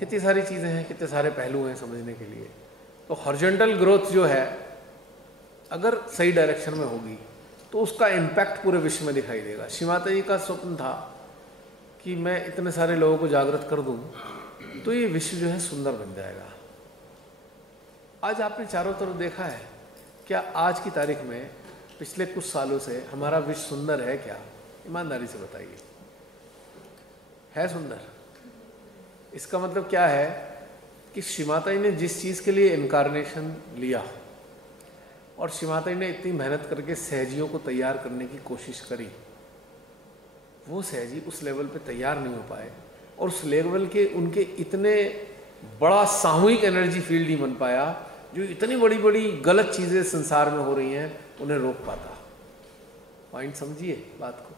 कितनी सारी चीज़ें हैं, कितने सारे पहलू हैं समझने के लिए। तो हॉरिजॉन्टल ग्रोथ जो है अगर सही डायरेक्शन में होगी तो उसका इम्पैक्ट पूरे विश्व में दिखाई देगा। श्री माता जी का स्वप्न था कि मैं इतने सारे लोगों को जागृत कर दूं तो ये विश्व जो है सुंदर बन जाएगा। आज आपने चारों तरफ देखा है, क्या आज की तारीख में पिछले कुछ सालों से हमारा विश्व सुंदर है क्या? ईमानदारी से बताइए, है सुंदर? इसका मतलब क्या है कि श्री माता जी ने जिस चीज़ के लिए इनकारनेशन लिया और श्री माता जी ने इतनी मेहनत करके सहजियों को तैयार करने की कोशिश करी, वो सहजी उस लेवल पे तैयार नहीं हो पाए और उस लेवल के उनके इतने बड़ा सामूहिक एनर्जी फील्ड नहीं बन पाया जो इतनी बड़ी बड़ी गलत चीज़ें संसार में हो रही हैं उन्हें रोक पाता। पॉइंट समझिए बात को।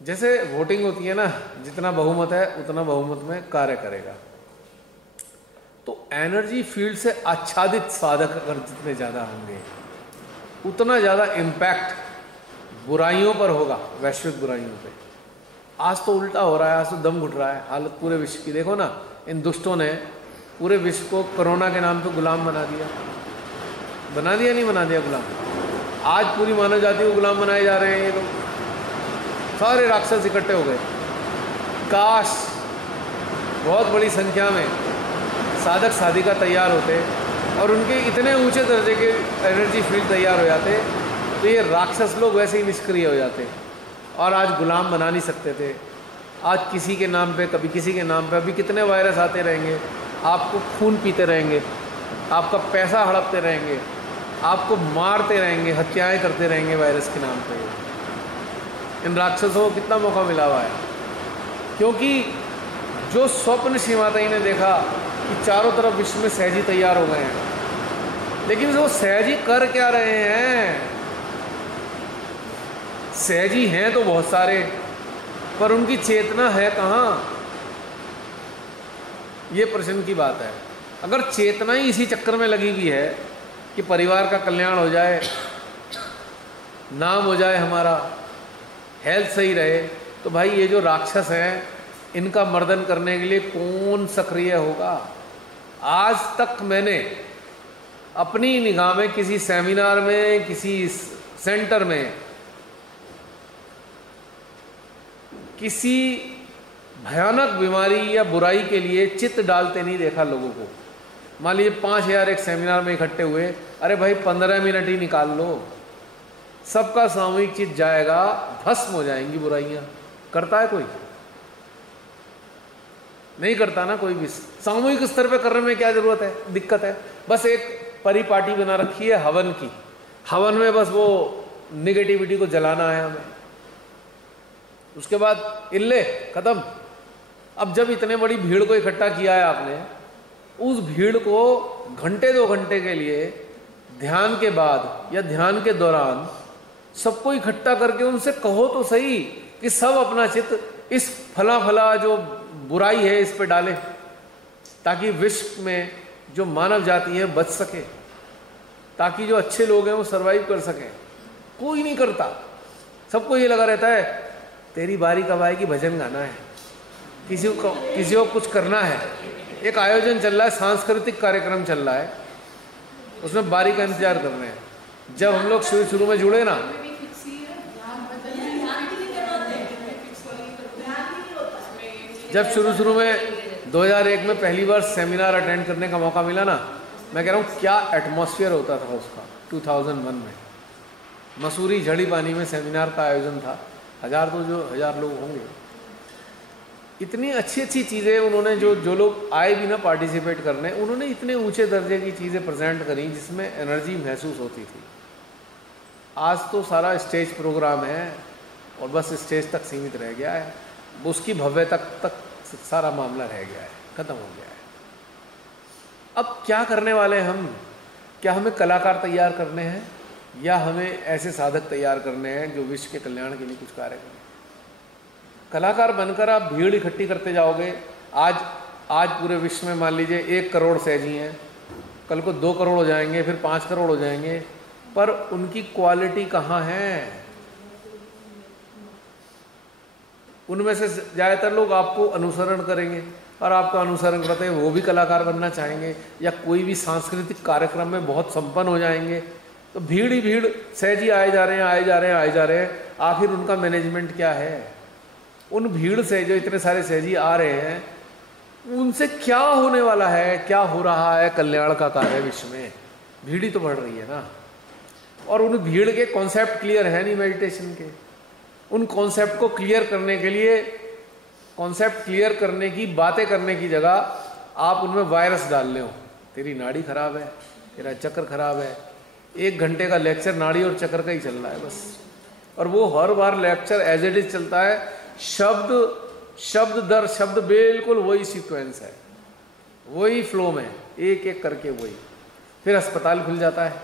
जैसे वोटिंग होती है ना, जितना बहुमत है उतना बहुमत में कार्य करेगा। तो एनर्जी फील्ड से आच्छादित साधक अगर जितने ज़्यादा होंगे उतना ज़्यादा इम्पैक्ट बुराइयों पर होगा, वैश्विक बुराइयों पे। आज तो उल्टा हो रहा है, आज तो दम घुट रहा है हालत पूरे विश्व की। देखो ना, इन दुष्टों ने पूरे विश्व को कोरोना के नाम पे गुलाम बना दिया। बना दिया नहीं बना दिया गुलाम? आज पूरी मानव जाति को गुलाम बनाए जा रहे हैं ये लोग। सारे राक्षस इकट्ठे हो गए। काश बहुत बड़ी संख्या में साधक साधिका तैयार होते और उनके इतने ऊंचे दर्जे के एनर्जी फील्ड तैयार हो जाते तो ये राक्षस लोग वैसे ही निष्क्रिय हो जाते और आज गुलाम बना नहीं सकते थे। आज किसी के नाम पे, कभी किसी के नाम पे, अभी कितने वायरस आते रहेंगे, आपको खून पीते रहेंगे, आपका पैसा हड़पते रहेंगे, आपको मारते रहेंगे, हत्याएं करते रहेंगे वायरस के नाम पे। इन राक्षसों को कितना मौका मिला हुआ है, क्योंकि जो स्वप्न श्री माता जी ने देखा कि चारों तरफ विश्व में सहजी तैयार हो गए हैं, लेकिन वो सहजी कर क्या रहे हैं? सहजी हैं तो बहुत सारे, पर उनकी चेतना है कहाँ? ये प्रश्न की बात है। अगर चेतना ही इसी चक्कर में लगी हुई है कि परिवार का कल्याण हो जाए, नाम हो जाए हमारा, हेल्थ सही रहे, तो भाई ये जो राक्षस हैं इनका मर्दन करने के लिए कौन सक्रिय होगा? आज तक मैंने अपनी निगाह में किसी सेमिनार में, किसी सेंटर में, किसी भयानक बीमारी या बुराई के लिए चित्त डालते नहीं देखा लोगों को। मान लीजिए 5000 एक सेमिनार में इकट्ठे हुए, अरे भाई 15 मिनट ही निकाल लो, सबका सामूहिक चित्त जाएगा, भस्म हो जाएंगी बुराइयां। करता है कोई? नहीं करता ना कोई भी। सामूहिक स्तर पे करने में क्या जरूरत है, दिक्कत है? बस एक परिपाटी बना रखी है हवन की, हवन में बस वो निगेटिविटी को जलाना है हमें, उसके बाद इल्ले खत्म। अब जब इतने बड़ी भीड़ को इकट्ठा किया है आपने, उस भीड़ को घंटे 2 घंटे के लिए ध्यान के बाद या ध्यान के दौरान सबको इकट्ठा करके उनसे कहो तो सही कि सब अपना चित्त इस फला फला जो बुराई है इस पे डाले, ताकि विश्व में जो मानव जाति है बच सके, ताकि जो अच्छे लोग हैं वो सरवाइव कर सकें। कोई नहीं करता, सबको ये लगा रहता है तेरी बारी कब आएगी, भजन गाना है, किसी को कुछ करना है। एक आयोजन चल रहा है, सांस्कृतिक कार्यक्रम चल रहा है, उसमें बारी का इंतजार कर रहे हैं। जब हम लोग शुरू में जुड़े ना, जब शुरू में 2001 में पहली बार सेमिनार अटेंड करने का मौका मिला ना, मैं कह रहा हूँ क्या एटमॉस्फेयर होता था उसका। 2001 में मसूरी झड़ी पानी में सेमिनार का आयोजन था, 1000 लोग होंगे। इतनी अच्छी अच्छी चीज़ें उन्होंने, जो लोग आए भी ना पार्टिसिपेट करने, उन्होंने इतने ऊंचे दर्जे की चीज़ें प्रेजेंट करी जिसमें एनर्जी महसूस होती थी। आज तो सारा स्टेज प्रोग्राम है और बस स्टेज तक सीमित रह गया है, उसकी भव्यता तक सारा मामला रह गया है, ख़त्म हो गया है। अब क्या करने वाले हम? क्या हमें कलाकार तैयार करने हैं या हमें ऐसे साधक तैयार करने हैं जो विश्व के कल्याण के लिए कुछ कार्य करें? कलाकार बनकर आप भीड़ इकट्ठी करते जाओगे। आज पूरे विश्व में मान लीजिए 1 करोड़ सहजी हैं, कल को 2 करोड़ हो जाएंगे, फिर 5 करोड़ हो जाएंगे, पर उनकी क्वालिटी कहाँ है? उनमें से ज़्यादातर लोग आपको अनुसरण करेंगे और आपका अनुसरण करते हैं वो भी कलाकार बनना चाहेंगे या कोई भी सांस्कृतिक कार्यक्रम में बहुत संपन्न हो जाएंगे। तो भीड़ ही भीड़, सहज ही आए जा रहे हैं, आए जा रहे हैं, आए जा रहे हैं। आखिर उनका मैनेजमेंट क्या है? उन भीड़ से जो इतने सारे सहजी आ रहे हैं, उनसे क्या होने वाला है, क्या हो रहा है कल्याण का कार्य विश्व में? भीड़ ही तो बढ़ रही है ना। और उन भीड़ के कॉन्सेप्ट क्लियर है नहीं मेडिटेशन के। उन कॉन्सेप्ट को क्लियर करने के लिए, कॉन्सेप्ट क्लियर करने की बातें करने की जगह आप उनमें वायरस डाल ले हो। तेरी नाड़ी खराब है, तेरा चक्र खराब है। 1 घंटे का लेक्चर नाड़ी और चक्र का ही चल रहा है बस। और वो हर बार लेक्चर एज इट इज चलता है, शब्द दर शब्द बिल्कुल वही सीक्वेंस है, वही फ्लो में, एक एक करके वही। फिर अस्पताल खुल जाता है।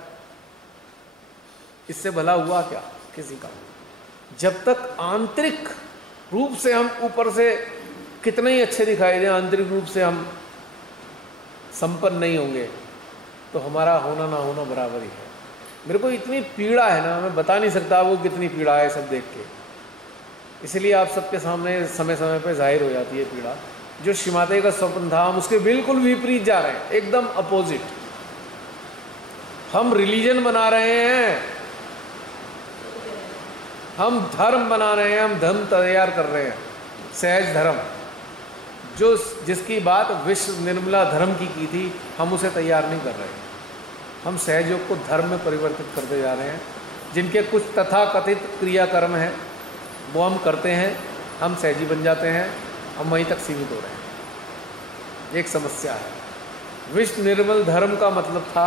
इससे भला हुआ क्या किसी का? जब तक आंतरिक रूप से हम ऊपर से कितने ही अच्छे दिखाई दें, आंतरिक रूप से हम संपन्न नहीं होंगे तो हमारा होना ना होना बराबर ही है। मेरे को इतनी पीड़ा है ना, मैं बता नहीं सकता वो कितनी पीड़ा है सब देख के। इसलिए आप सबके सामने समय समय पे जाहिर हो जाती है पीड़ा। जो श्रीमाते का स्वप्न था, हम उसके बिल्कुल विपरीत जा रहे हैं, एकदम अपोजिट। हम रिलीजन बना रहे हैं, हम धर्म बना रहे हैं, हम धर्म तैयार कर रहे हैं, सहज धर्म, जो जिसकी बात विश्व निर्मला धर्म की थी, हम उसे तैयार नहीं कर रहे। हम सहयोग को धर्म में परिवर्तित करते जा रहे हैं। जिनके कुछ तथाकथित क्रियाकर्म हैं वो हम करते हैं, हम सहजी बन जाते हैं, हम वहीं तक सीमित हो रहे हैं। एक समस्या है। विश्व निर्मल धर्म का मतलब था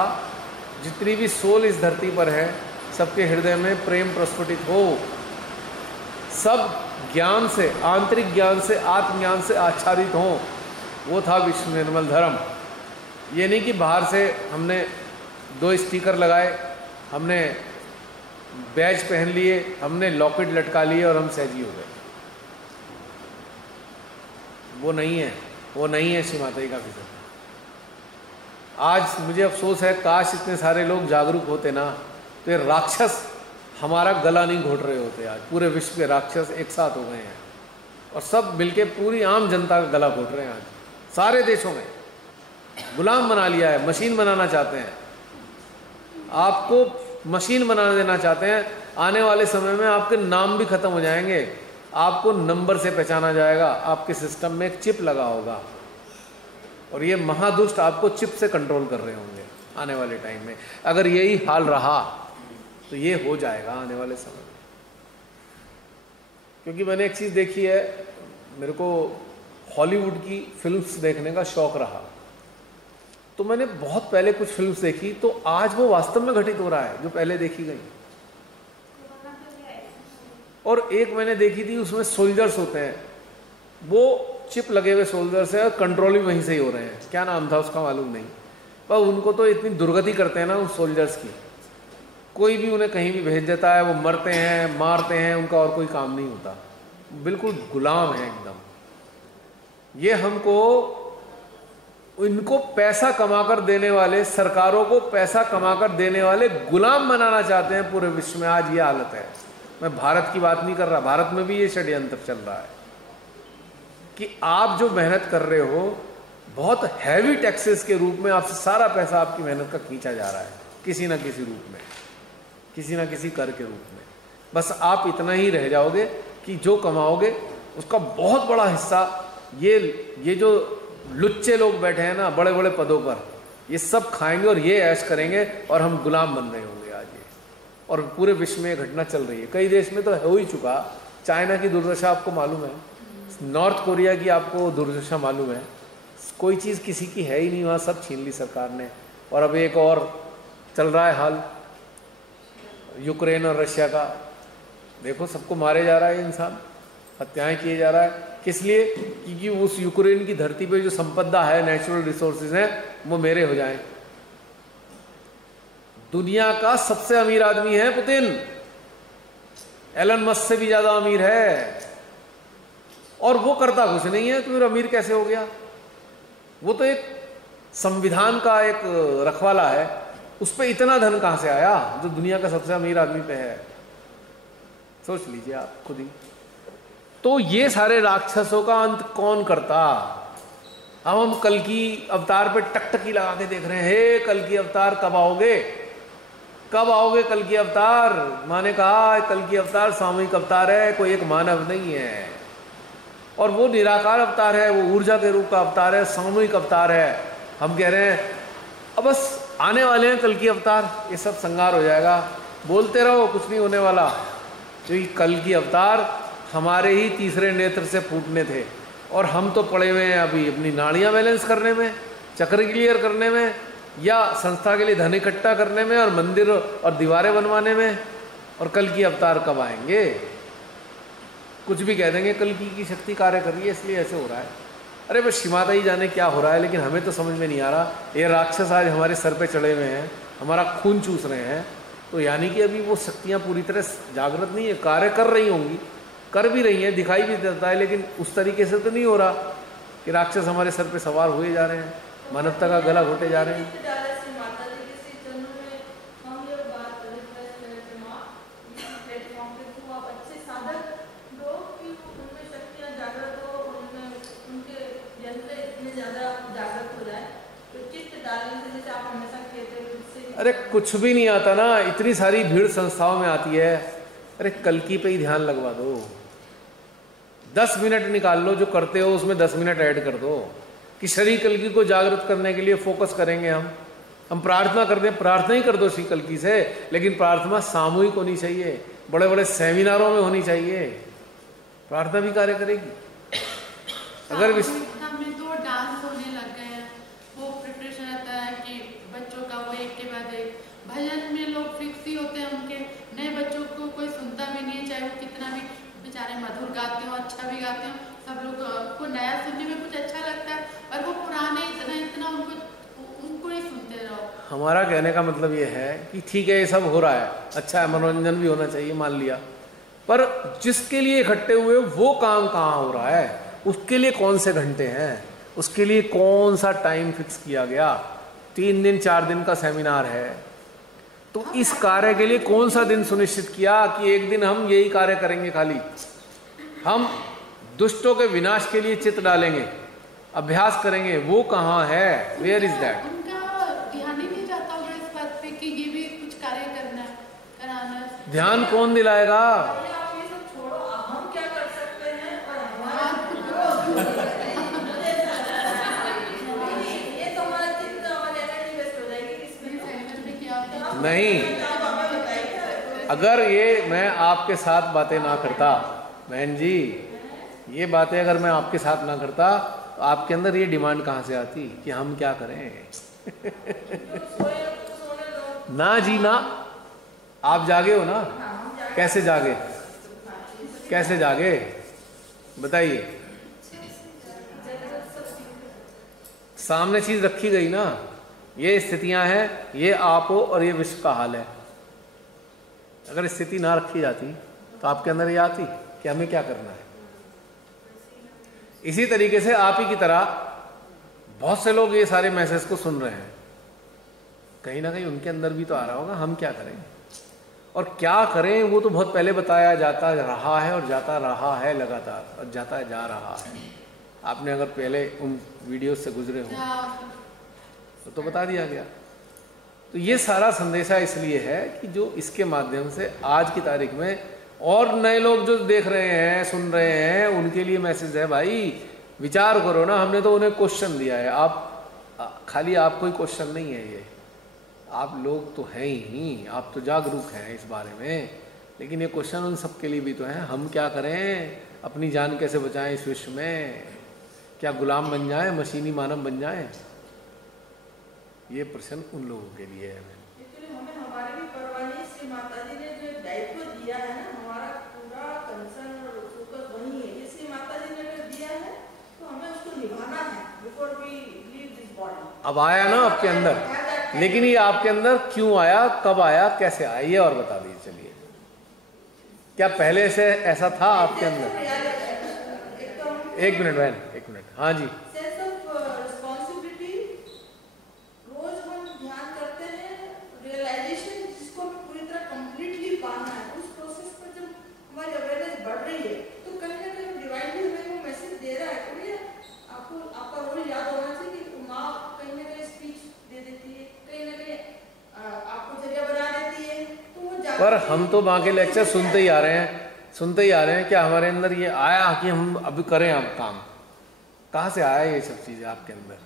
जितनी भी सोल इस धरती पर है, सबके हृदय में प्रेम प्रस्फुटित हो, सब ज्ञान से, आंतरिक ज्ञान से, आत्मज्ञान से आच्छादित हों। वो था विश्व निर्मल धर्म। ये नहीं कि बाहर से हमने 2 स्टिकर लगाए, हमने बैज पहन लिए, हमने लॉकेट लटका लिए और हम सहजी हो गए। वो नहीं है, वो नहीं है श्रीमाता का विजन। आज मुझे अफसोस है, काश इतने सारे लोग जागरूक होते ना, तो ये राक्षस हमारा गला नहीं घोट रहे होते। आज पूरे विश्व के राक्षस एक साथ हो गए हैं और सब मिलके पूरी आम जनता का गला घोट रहे हैं। आज सारे देशों में गुलाम बना लिया है, मशीन बनाना चाहते हैं, आपको मशीन बना देना चाहते हैं। आने वाले समय में आपके नाम भी खत्म हो जाएंगे, आपको नंबर से पहचाना जाएगा, आपके सिस्टम में एक चिप लगा होगा और ये महादुष्ट आपको चिप से कंट्रोल कर रहे होंगे आने वाले टाइम में। अगर यही हाल रहा तो ये हो जाएगा आने वाले समय में। क्योंकि मैंने एक चीज़ देखी है, मेरे को हॉलीवुड की फिल्म्स देखने का शौक रहा, तो मैंने बहुत पहले कुछ फिल्म्स देखी, तो आज वो वास्तव में घटित हो रहा है जो पहले देखी गई। और एक मैंने देखी थी, उसमें सोल्जर्स होते हैं, वो चिप लगे हुए सोल्जर्स है और कंट्रोल भी वहीं से ही हो रहे हैं। क्या नाम था उसका मालूम नहीं, पर उनको तो इतनी दुर्गति करते हैं ना उन सोल्जर्स की, कोई भी उन्हें कहीं भी भेज देता है, वो मरते हैं, मारते हैं, उनका और कोई काम नहीं होता, बिल्कुल गुलाम है एकदम। ये हमको, इनको पैसा कमाकर देने वाले, सरकारों को पैसा कमाकर देने वाले गुलाम बनाना चाहते हैं पूरे विश्व में। आज ये हालत है। मैं भारत की बात नहीं कर रहा, भारत में भी ये षड्यंत्र चल रहा है कि आप जो मेहनत कर रहे हो, बहुत हैवी टैक्सेस के रूप में आपसे सारा पैसा आपकी मेहनत का खींचा जा रहा है, किसी ना किसी रूप में, किसी ना किसी कर के रूप में। बस आप इतना ही रह जाओगे कि जो कमाओगे उसका बहुत बड़ा हिस्सा ये जो लुच्चे लोग बैठे हैं ना बड़े बड़े पदों पर, ये सब खाएंगे और ये ऐश करेंगे और हम गुलाम बन रहे होंगे आज ये। और पूरे विश्व में घटना चल रही है, कई देश में तो हो ही चुका। चाइना की दुर्दशा आपको मालूम है, नॉर्थ कोरिया की आपको दुर्दशा मालूम है। कोई चीज़ किसी की है ही नहीं वहाँ, सब छीन ली सरकार ने। और अब एक और चल रहा है हाल, यूक्रेन और रशिया का। देखो, सबको मारे जा रहा है इंसान, हत्याएं किए जा रहा है। किस लिए? क्योंकि उस यूक्रेन की धरती पे जो संपदा है, नेचुरल रिसोर्सेज हैं, वो मेरे हो जाएं। दुनिया का सबसे अमीर आदमी है पुतिन, एलन मस्क से भी ज्यादा अमीर है, और वो करता कुछ नहीं है, तो फिर अमीर कैसे हो गया? वो तो एक संविधान का एक रखवाला है, उस पर इतना धन कहां से आया जो दुनिया का सबसे अमीर आदमी पे है? सोच लीजिए आप खुद ही। तो ये सारे राक्षसों का अंत कौन करता? अब हम कल की अवतार पे टकटकी लगा के देख रहे हैं, हे कल की अवतार कब आओगे, कब आओगे कल की अवतार? माँ ने कहा कल की अवतार सामूहिक अवतार है, कोई एक मानव नहीं है, और वो निराकार अवतार है, वो ऊर्जा के रूप का अवतार है, सामूहिक अवतार है। हम कह रहे हैं अब बस आने वाले हैं कल की अवतार, ये सब संगार हो जाएगा, बोलते रहो, कुछ नहीं होने वाला। क्योंकि कल की अवतार हमारे ही तीसरे नेत्र से फूटने थे, और हम तो पड़े हुए हैं अभी अपनी नाड़ियाँ बैलेंस करने में, चक्र क्लियर करने में, या संस्था के लिए धन इकट्ठा करने में, और मंदिर और दीवारें बनवाने में। और कल की अवतार कब आएंगे? कुछ भी कह देंगे कल की शक्ति कार्य कर रही है इसलिए ऐसे हो रहा है। अरे बस श्रीमाता ही जाने क्या हो रहा है, लेकिन हमें तो समझ में नहीं आ रहा। ये राक्षस आज हमारे सर पे चढ़े हुए हैं, हमारा खून चूस रहे हैं, तो यानी कि अभी वो शक्तियाँ पूरी तरह जागृत नहीं है, कार्य कर रही होंगी, कर भी रही हैं, दिखाई भी देता है, लेकिन उस तरीके से तो नहीं हो रहा कि राक्षस हमारे सर पे सवार हुए जा रहे हैं, मानवता का गला घोटे जा रहे हैं। अरे कुछ भी नहीं आता ना, इतनी सारी भीड़ संस्थाओं में आती है। अरे कल की पे ही ध्यान लगवा दो, 10 मिनट निकाल लो, जो करते हो उसमें 10 मिनट ऐड कर दो कि शरीर कल्की को जागृत करने के लिए फोकस करेंगे हम प्रार्थना कर दें, प्रार्थना ही कर दो श्री कल्की से, लेकिन प्रार्थना सामूहिक होनी चाहिए, बड़े बड़े सेमिनारों में होनी चाहिए, प्रार्थना भी कार्य करेगी। अगर भजन में लोग फिक्स ही होते हैं, उनके नए बच्चों को कोई सुनता भी नहीं है, चाहे वो कितना भी बेचारे मधुर गाते हो, अच्छा भी गाते हो, सब लोग को नया सुनने में कुछ अच्छा लगता है, और वो पुराने इतना उनको ही सुनते रहो। हमारा कहने का मतलब ये है कि ठीक है ये सब हो रहा है, अच्छा है, मनोरंजन भी होना चाहिए, मान लिया, पर जिसके लिए इकट्ठे हुए वो काम कहाँ हो रहा है, उसके लिए कौन से घंटे हैं, उसके लिए कौन सा टाइम फिक्स किया गया? 3 दिन 4 दिन का सेमिनार है, तो इस कार्य के लिए कौन सा दिन सुनिश्चित किया कि एक दिन हम यही कार्य करेंगे? खाली हम दुष्टों के विनाश के लिए चित्त डालेंगे, अभ्यास करेंगे, वो कहाँ है? Where is that? उनका ध्यान ही नहीं जाता होगा इस बात पे कि ये भी कुछ कार्य करना है, कराना है। ध्यान कौन दिलाएगा? नहीं, अगर ये मैं आपके साथ बातें ना करता, बहन जी, ये बातें अगर मैं आपके साथ ना करता, तो आपके अंदर ये डिमांड कहाँ से आती कि हम क्या करें? ना जी ना, आप जागे हो ना? कैसे जागे? कैसे जागे बताइए? सामने चीज रखी गई ना, ये स्थितियां हैं, ये आप हो और ये विश्व का हाल है। अगर स्थिति ना रखी जाती तो आपके अंदर ये आती कि हमें क्या करना है। इसी तरीके से आप ही की तरह बहुत से लोग ये सारे मैसेज को सुन रहे हैं, कहीं ना कहीं उनके अंदर भी तो आ रहा होगा हम क्या करें, और क्या करें वो तो बहुत पहले बताया जाता रहा है, और जाता रहा है लगातार, और जाता जा रहा है। आपने अगर पहले उन वीडियो से गुजरे हो तो बता दिया गया। तो ये सारा संदेशा इसलिए है कि जो इसके माध्यम से आज की तारीख में और नए लोग जो देख रहे हैं, सुन रहे हैं, उनके लिए मैसेज है, भाई विचार करो ना। हमने तो उन्हें क्वेश्चन दिया है, आप खाली आप कोई क्वेश्चन नहीं है, ये आप लोग तो हैं ही, आप तो जागरूक हैं इस बारे में, लेकिन ये क्वेश्चन उन सबके लिए भी तो है, हम क्या करें, अपनी जान कैसे बचाएं इस विश्व में, क्या गुलाम बन जाएं, मशीनी मानव बन जाएं? ये प्रश्न उन लोगों के लिए है। हमें हमारे भी परवानी श्री माता जी ने जो दायित्व दिया है ना, हमारा पूरा कंसर्न और फोकस वही है। ये श्री माता जी ने जो दिया है तो हमें उसको निभाना है before we leave this body. अब आया ना आपके अंदर, लेकिन ये आपके अंदर क्यों आया, कब आया, कैसे आया, ये और बता दीजिए। चलिए, क्या पहले से ऐसा था आपके अंदर? एक मिनट बहन, एक मिनट। हाँ जी, पर हम तो माँ के लेक्चर सुनते ही आ रहे हैं क्या हमारे अंदर ये आया कि हम अभी करें अब काम? कहाँ से आया ये सब चीज़ें आपके अंदर?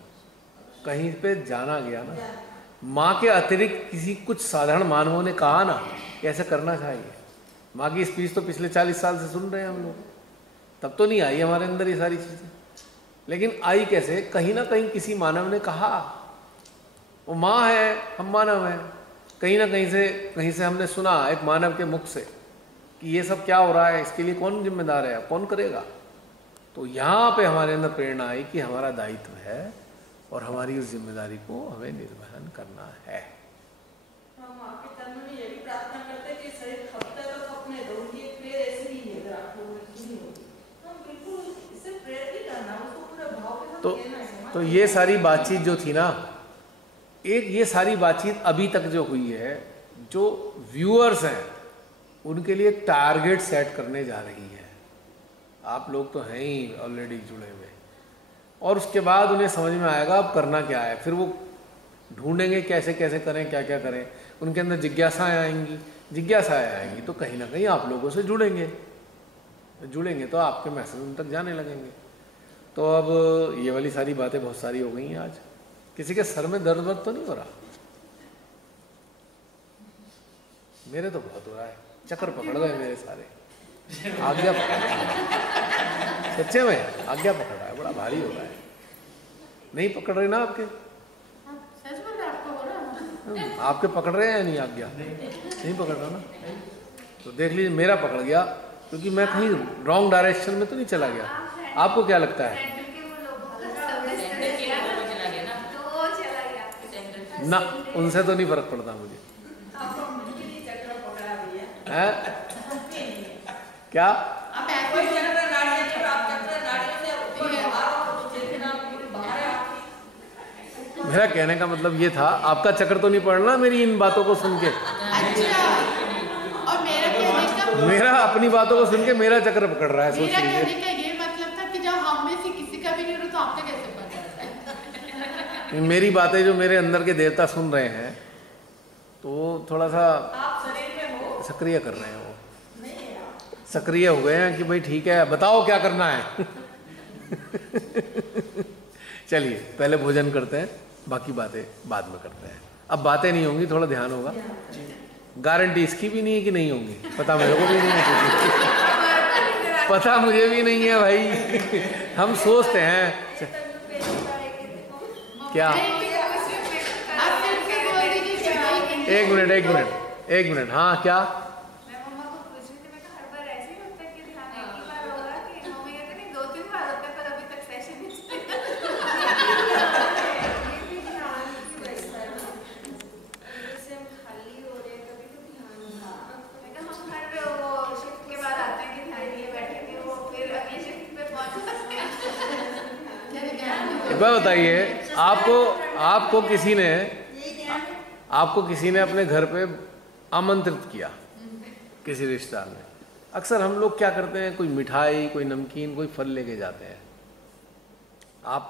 कहीं पे जाना गया ना, माँ के अतिरिक्त किसी कुछ साधारण मानवों ने कहा ना कि ऐसा करना चाहिए। माँ की स्पीच तो पिछले 40 साल से सुन रहे हैं हम लोग, तब तो नहीं आई हमारे अंदर ये सारी चीज़ें, लेकिन आई कैसे? कहीं ना कहीं किसी मानव ने कहा। वो माँ है, हम मानव हैं, कहीं ना कहीं से हमने सुना एक मानव के मुख से कि ये सब क्या हो रहा है, इसके लिए कौन जिम्मेदार है, कौन करेगा। तो यहाँ पे हमारे अंदर प्रेरणा आई कि हमारा दायित्व है और हमारी उस जिम्मेदारी को हमें निर्वहन करना है। हम आपके चरणों में ये भी प्रार्थना करते हैं कि शरीर खपता है तो खपने दो, उनकी प्रेयर ऐसे ही है, अगर आपको नहीं होगी तो हम बिल्कुल इसे प्रेयर नहीं करना, उसको पूरा भाव के साथ लेना है। तो ये सारी बातचीत जो थी ना, ये सारी बातचीत अभी तक जो हुई है, जो व्यूअर्स हैं उनके लिए टारगेट सेट करने जा रही है। आप लोग तो हैं ही ऑलरेडी जुड़े हुए, और उसके बाद उन्हें समझ में आएगा अब करना क्या है। फिर वो ढूंढेंगे कैसे कैसे करें, क्या क्या करें। उनके अंदर जिज्ञासाएं आएंगी तो कहीं ना कहीं आप लोगों से जुड़ेंगे तो आपके मैसेज उन तक जाने लगेंगे। तो अब ये वाली सारी बातें बहुत सारी हो गई हैं। आज किसी के सर में दर्द वर्द तो नहीं हो रहा? मेरे तो बहुत हो रहा है, चक्कर पकड़ गए मेरे सारे, आज्ञा पकड़ रहा, सच्चे में आज्ञा पकड़ रहा है, बड़ा भारी हो रहा है। नहीं पकड़ रहे ना आपके? सच बोल रहे, आपको हो रहा है? आपके पकड़ रहे हैं या नहीं आज्ञा? नहीं पकड़ रहा ना, तो देख लीजिए मेरा पकड़ गया, क्योंकि मैं कहीं रॉन्ग डायरेक्शन में तो नहीं चला गया। आपको क्या लगता है? ना, उनसे तो नहीं फर्क पड़ता मुझे। है क्या? आप ऐसे ही मेरा कहने का मतलब ये था, आपका चक्कर तो नहीं पड़ना मेरी इन बातों को सुन के। अच्छा, और मेरा कहने का मेरा अपनी बातों को सुन के मेरा चक्कर पकड़ रहा है, सोच मेरा लीजिए। कहने का ये मतलब था कि जब हम में से किसी का भी नहीं हो तो आपका कैसे पता है? मेरी बातें जो मेरे अंदर के देवता सुन रहे हैं तो थोड़ा सा आप शरीर में हो सक्रिय कर रहे हैं, वो नहीं है आप। सक्रिय हो गए हैं कि भाई ठीक है बताओ क्या करना है। चलिए पहले भोजन करते हैं, बाकी बातें बाद में करते हैं। अब बातें नहीं होंगी, थोड़ा ध्यान होगा। गारंटी इसकी भी नहीं है कि नहीं होंगी, पता मेरे को भी नहीं है, पता मुझे भी नहीं है भाई। हम सोचते हैं क्या। एक मिनट हाँ क्या? मैं मम्मा को पूछ रही थी, मैं कहा हर बार ऐसे ही होता है कि ध्यान एक ही बार होगा कि मम्मी कहते नहीं 2-3 बार होता है, पर अभी तक सेशन नहीं चला। ये भी ध्यान की वैसा है ना, जैसे हम खाली हो रहे हैं कभी तो ध्यान होगा। मैं कहा हम हर वो शिफ्ट के बाद आते हैं कि ध्यान लिए बैठेंगे, वो फिर अगली शिफ्ट पे पहुंच सकते हैं। एक बात बताइए, आपको किसी ने अपने घर पे आमंत्रित किया, किसी रिश्तेदार ने। अक्सर हम लोग क्या करते हैं, कोई मिठाई, कोई नमकीन, कोई फल लेके जाते हैं। आप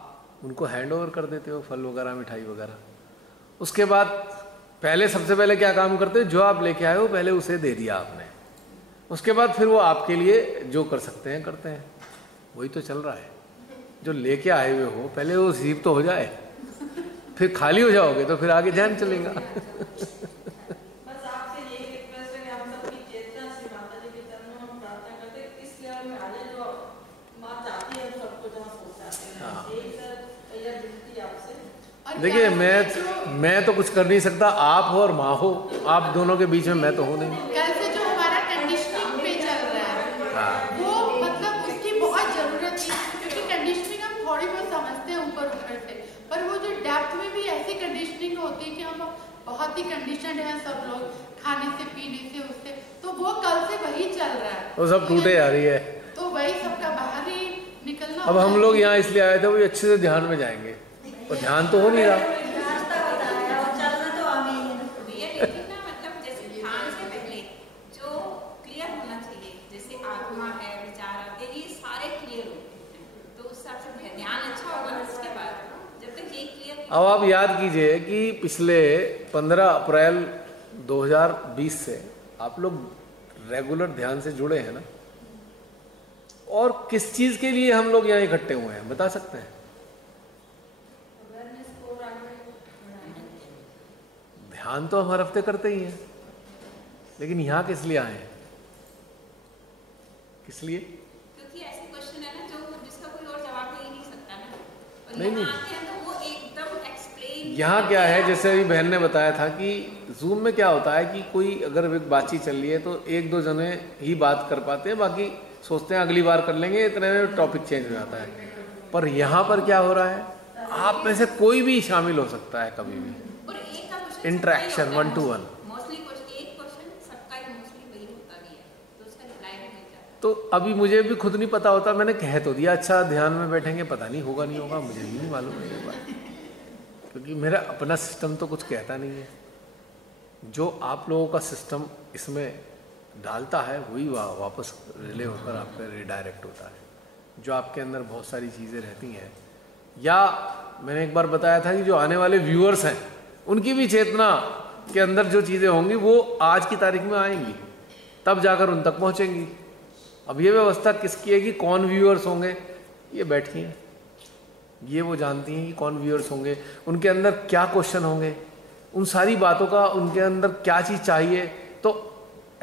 उनको हैंड ओवर कर देते हो फल वगैरह, मिठाई वगैरह। उसके बाद सबसे पहले क्या काम करते हो, जो आप लेके आए हो पहले उसे दे दिया आपने। उसके बाद फिर वो आपके लिए जो कर सकते हैं करते हैं। वही तो चल रहा है, जो लेके आए हुए हो पहले वो रिसीव तो हो जाए, फिर खाली हो जाओगे तो फिर आगे ध्यान चलेगा। बस आपसे यही रिक्वेस्ट है कि हम सबकी चेतना से माता जी के चरणों में हम प्रार्थना करते हैं इस लेवल में आ जाए जो माँ चाहती है, सबको जहाँ पहुँचाते हैं। हाँ। यही सर यह विनती आपसे। और देखिए कल मैं तो कुछ कर नहीं सकता, आप हो और माँ हो, आप दोनों के बीच में मैं तो हूँ नहीं। से जो हमारा कंडीशनिंग पे चल रहा है हाँ। वो मतलब उसकी बहुत जरूरत है, क्योंकि कंडीशनिंग हम थोड़ी बहुत समझते हैं ऊपर से, पर वो जो डेप्थ में भी ऐसी कंडीशनिंग होती है कि हम बहुत ही कंडीशनड हैं सब लोग, खाने से पीने से उससे, तो वो कल से वही चल रहा है, वो सब टूटे जा रही है। तो वही सबका बाहर ही निकलना। अब हम लोग यहाँ इसलिए आए थे, वो अच्छे से ध्यान में जाएंगे, और ध्यान तो हो नहीं रहा। ये लेकिन ना मतलब जैसे ध्यान से पहले जो क्लियर होना चाहिए, जैसे आत्मा है, विचार आते हैं, ये सारे क्लियर होते हैं, तो उस हिसाब से ध्यान अच्छा होगा। उसके बाद जब तक ये क्लियर। अब आप याद कीजिए कि पिछले 15 अप्रैल 2020 से आप लोग रेगुलर ध्यान से जुड़े हैं ना? और किस चीज के लिए हम लोग यहाँ इकट्ठे हुए हैं बता सकते हैं? ध्यान तो हम हर हफ्ते करते ही हैं, लेकिन यहाँ किस लिए आए हैं? किस लिए? क्योंकि ऐसे क्वेश्चन है ना जो जिसका कोई और जवाब दे ही नहीं सकता ना, और नहीं, यहाँ आते हैं तो वो एकदम एक्सप्लेन। यहाँ क्या है, जैसे अभी बहन ने बताया था कि जूम में क्या होता है कि कोई अगर एक बातचीत चल रही है तो एक दो जने ही बात कर पाते हैं, बाकी सोचते हैं अगली बार कर लेंगे, इतने में टॉपिक चेंज हो जाता है। पर यहाँ पर क्या हो रहा है, आप में से कोई भी शामिल हो सकता है कभी भी, और एक का क्वेश्चन इंटरेक्शन 1 to 1। मोस्टली एक क्वेश्चन सबका ही मोस्टली वही होता भी है, तो उसका रिप्लाई भी मिल जाता है। तो अभी मुझे भी खुद नहीं पता होता, मैंने कह तो दिया अच्छा ध्यान में बैठेंगे, पता नहीं होगा नहीं होगा, मुझे भी नहीं मालूम मेरे बात, क्योंकि मेरा अपना सिस्टम तो कुछ कहता नहीं है। जो आप लोगों का सिस्टम इसमें डालता है वही वापस रिले होकर आप पे रिडायरेक्ट होता है। जो आपके अंदर बहुत सारी चीज़ें रहती हैं, या मैंने एक बार बताया था कि जो आने वाले व्यूअर्स हैं उनकी भी चेतना के अंदर जो चीज़ें होंगी वो आज की तारीख में आएंगी, तब जाकर उन तक पहुंचेंगी। अब ये व्यवस्था किसकी है कि कौन व्यूअर्स होंगे, ये बैठी हैं, ये वो जानती हैं कि कौन व्यूअर्स होंगे, उनके अंदर क्या क्वेश्चन होंगे, उन सारी बातों का उनके अंदर क्या चीज़ चाहिए। तो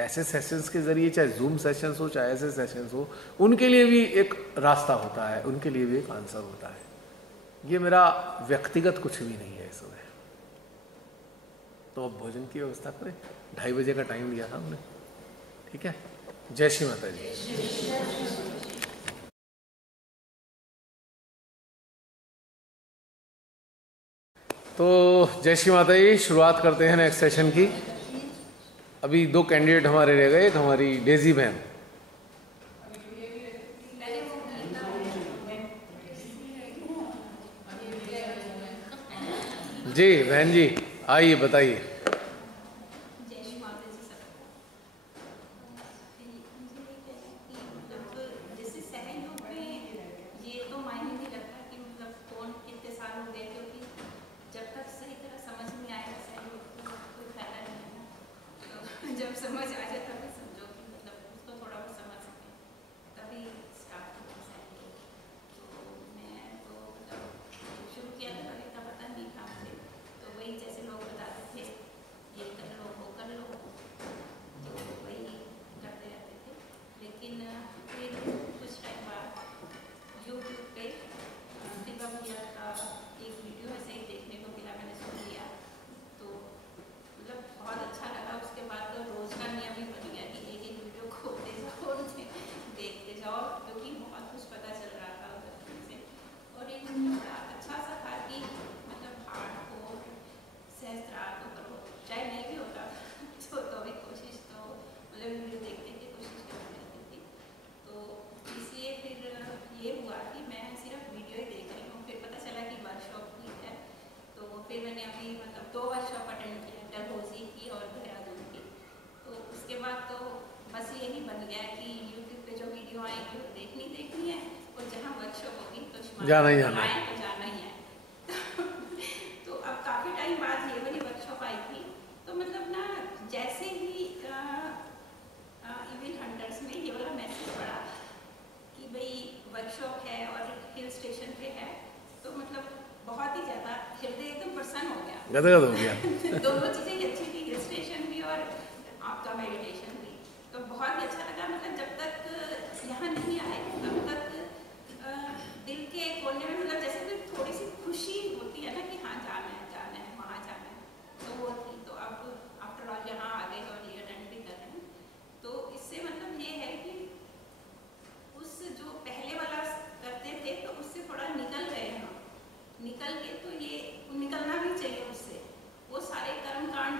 ऐसे सेशंस के ज़रिए, चाहे जूम सेशंस हो चाहे ऐसे सेशंस हो, उनके लिए भी एक रास्ता होता है, उनके लिए भी एक आंसर होता है। ये मेरा व्यक्तिगत कुछ भी नहीं है इसमें। तो अब भोजन की व्यवस्था करें, 2:30 बजे का टाइम दिया था हमने, ठीक है। जय श्री माता जी। तो जय श्री माता जी, शुरुआत करते हैं नेक्स्ट सेशन की। अभी 2 कैंडिडेट हमारे रह गए, एक हमारी डेजी बहन। जी बहन जी आइए बताइए। जय श्री माता जी सबको। मुझे ये कहना है कि मतलब जैसे सहयोग में ये तो मायने नहीं रखता कि मतलब कौन कितने साल हो गए, क्योंकि जब तक सही तरह समझ नहीं आएगा सहयोग तो कोई फायदा नहीं है ना। तो जब समझ आ जाए तभी समझो कि मतलब उसको थोड़ा बहुत समझ सकें, तभी स्टार्ट होगा सहयोग। तो मैं तो मतलब शुरू किया था तभी इतना पता नहीं था मुझे, तो वही जैसे लोग बताते थे ये कर लो वो कर लो, तो वही करते रहते थे। लेकिन फिर कुछ टाइम बाद यूट्यूब पे दीपा भैया का एक वीडियो ऐसे ही देखने को मिला, मैंने सुन लिया तो मतलब बहुत अच्छा लगा। उसके बाद तो रोज़ का नियम ही बन गया कि एक एक वीडियो खोलते जाओ देखते जाओ, क्योंकि बहुत कुछ पता चल रहा था उधर से। और एक बड़ा अच्छा सा था कि मतलब हार्ट को सहस्त्रार्थ तो करो, चाहे नहीं भी होता तो भी कोशिश तो मतलब वीडियो देखने की कोशिश करती रहती थी। तो इसलिए फिर ये हुआ कि मैं सिर्फ वीडियो ही देख रही हूँ। फिर पता चला कि वर्कशॉप की है, तो फिर मैंने अभी मतलब 2 वर्कशॉप अटेंड किया, डलहौजी की और देहरादून की। तो उसके बाद तो बस यही बन गया कि यूट्यूब पे जो वीडियो आएंगी वो देखनी है, और जहाँ वर्कशॉप होगी तो जाना ही जाना है। तो जाना ही है। तो अब काफ़ी टाइम बाद ये वाली वर्कशॉप आई थी, तो मतलब ना जैसे ही इवेंट हंटर्स में ये वाला मैसेज पड़ा कि भाई वर्कशॉप है और हिल स्टेशन पे है, तो मतलब बहुत ही ज़्यादा हृदय एकदम प्रसन्न हो गया, गदगद हो गया। दोनों चीज़ें ही अच्छी थी, हिल स्टेशन भी और आपका मेडिटेशन भी, तो बहुत ही अच्छा लगा। मतलब जब तक यहाँ नहीं आए तब तक दिल के कोने में मतलब जैसे कोई थोड़ी सी खुशी होती है ना कि हाँ जाना है वहाँ जाना है, तो वो थी। तो अब आफ्टर ऑल यहाँ आ गए और ये अटेंड भी कर रहे हैं, तो इससे मतलब ये है कि उस जो पहले वाला करते थे तो उससे थोड़ा निकल गए हम, निकल के तो ये निकलना भी चाहिए उससे। वो सारे कर्म कांड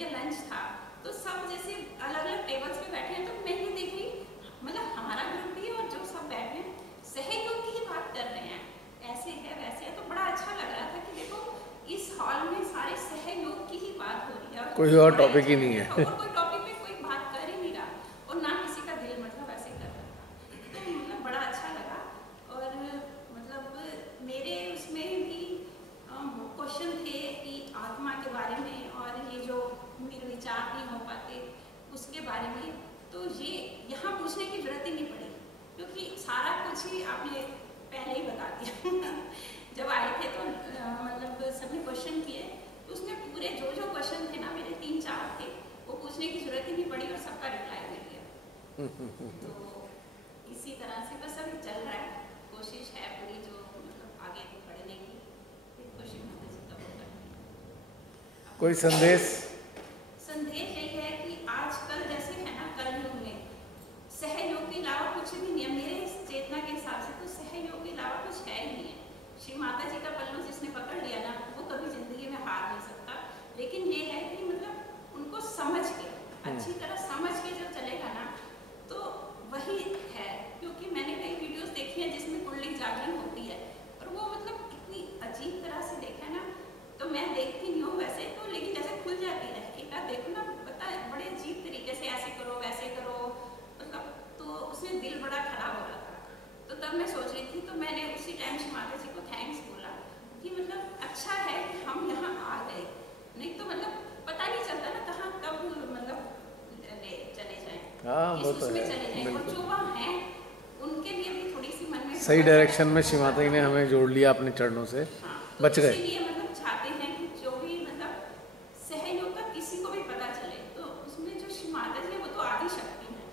या लंच था, तो सब जैसे अलग अलग टेबल्स पे बैठे हैं, तो मैं ये देख रही मतलब हमारा ग्रुप भी और जो सब बैठे हैं सहयोग की ही बात कर रहे हैं, ऐसे है वैसे है। तो बड़ा अच्छा लग रहा था कि देखो इस हॉल में सारे सहयोग की ही बात हो रही है, कोई और टॉपिक ही नहीं है। और कोई टॉपिक पे कोई बात कर ही नहीं रहा, और ना किसी का दिल मतलब ऐसे कर रहा था। तो मतलब बड़ा अच्छा लगा। और मतलब मेरे उसमें भी क्वेश्चन थे कि आत्मा के बारे में, और ये जो मेरे विचार नहीं हो पाते उसके बारे में, तो ये यहाँ पूछने की जरूरत ही नहीं पड़ी, क्योंकि सारा कुछ ही आपने पहले ही बता दिया। जब आए थे तो मतलब सबने क्वेश्चन किए, तो उसमें पूरे जो जो क्वेश्चन थे ना, मेरे 3-4 थे, वो पूछने की जरूरत ही नहीं पड़ी और सबका रिप्लाई मिल गया। तो इसी तरह से बस अभी चल रहा है, कोशिश है पूरी जो मतलब आगे बढ़ने की, फिर कोशिश होने से तब करनी। कोई संदेश? संदेश यही है कि आजकल जैसे है ना, कलयुग में सहयोग के अलावा कुछ भी नहीं है। मेरे इस चेतना के हिसाब से तो सहयोग के अलावा कुछ है ही नहीं है। श्री माता जी का पल्लू जिसने पकड़ लिया ना, वो कभी जिंदगी में हार नहीं सकता। लेकिन ये है कि मतलब उनको समझ के, अच्छी तरह समझ के जब चलेगा ना, तो वही है। क्योंकि मैंने कई वीडियोस देखी हैं जिसमें कुंडली जागरण होती है, और वो मतलब कितनी अजीब तरह से देखा है ना, तो मैं देखती नहीं हूँ वैसे तो, लेकिन जैसे खुल जाती है एक आध देखो ना, पता है बड़े अजीब तरीके से ऐसे करो वैसे करो, मतलब तो उसमें दिल बड़ा खराब हो रहा था। तो तब मैं सोच रही थी, तो मैंने उसी टाइम से माता जी को थैंक्स बोला कि मतलब अच्छा है कि हम यहाँ आ गए, नहीं तो मतलब पता नहीं चलता ना कहाँ कब मतलब चले जाएं, वो तो उसमें है, चले जाएं। और जो वहाँ हैं उनके लिए भी थोड़ी सी मन में सही डायरेक्शन में श्री माता जी ने हमें जोड़ लिया अपने चरणों से, तो बच गए। इसीलिए मतलब चाहते हैं कि जो भी मतलब सहयोग का किसी को भी पता चले, तो उसमें जो श्री माता जी है वो तो आदि शक्ति है,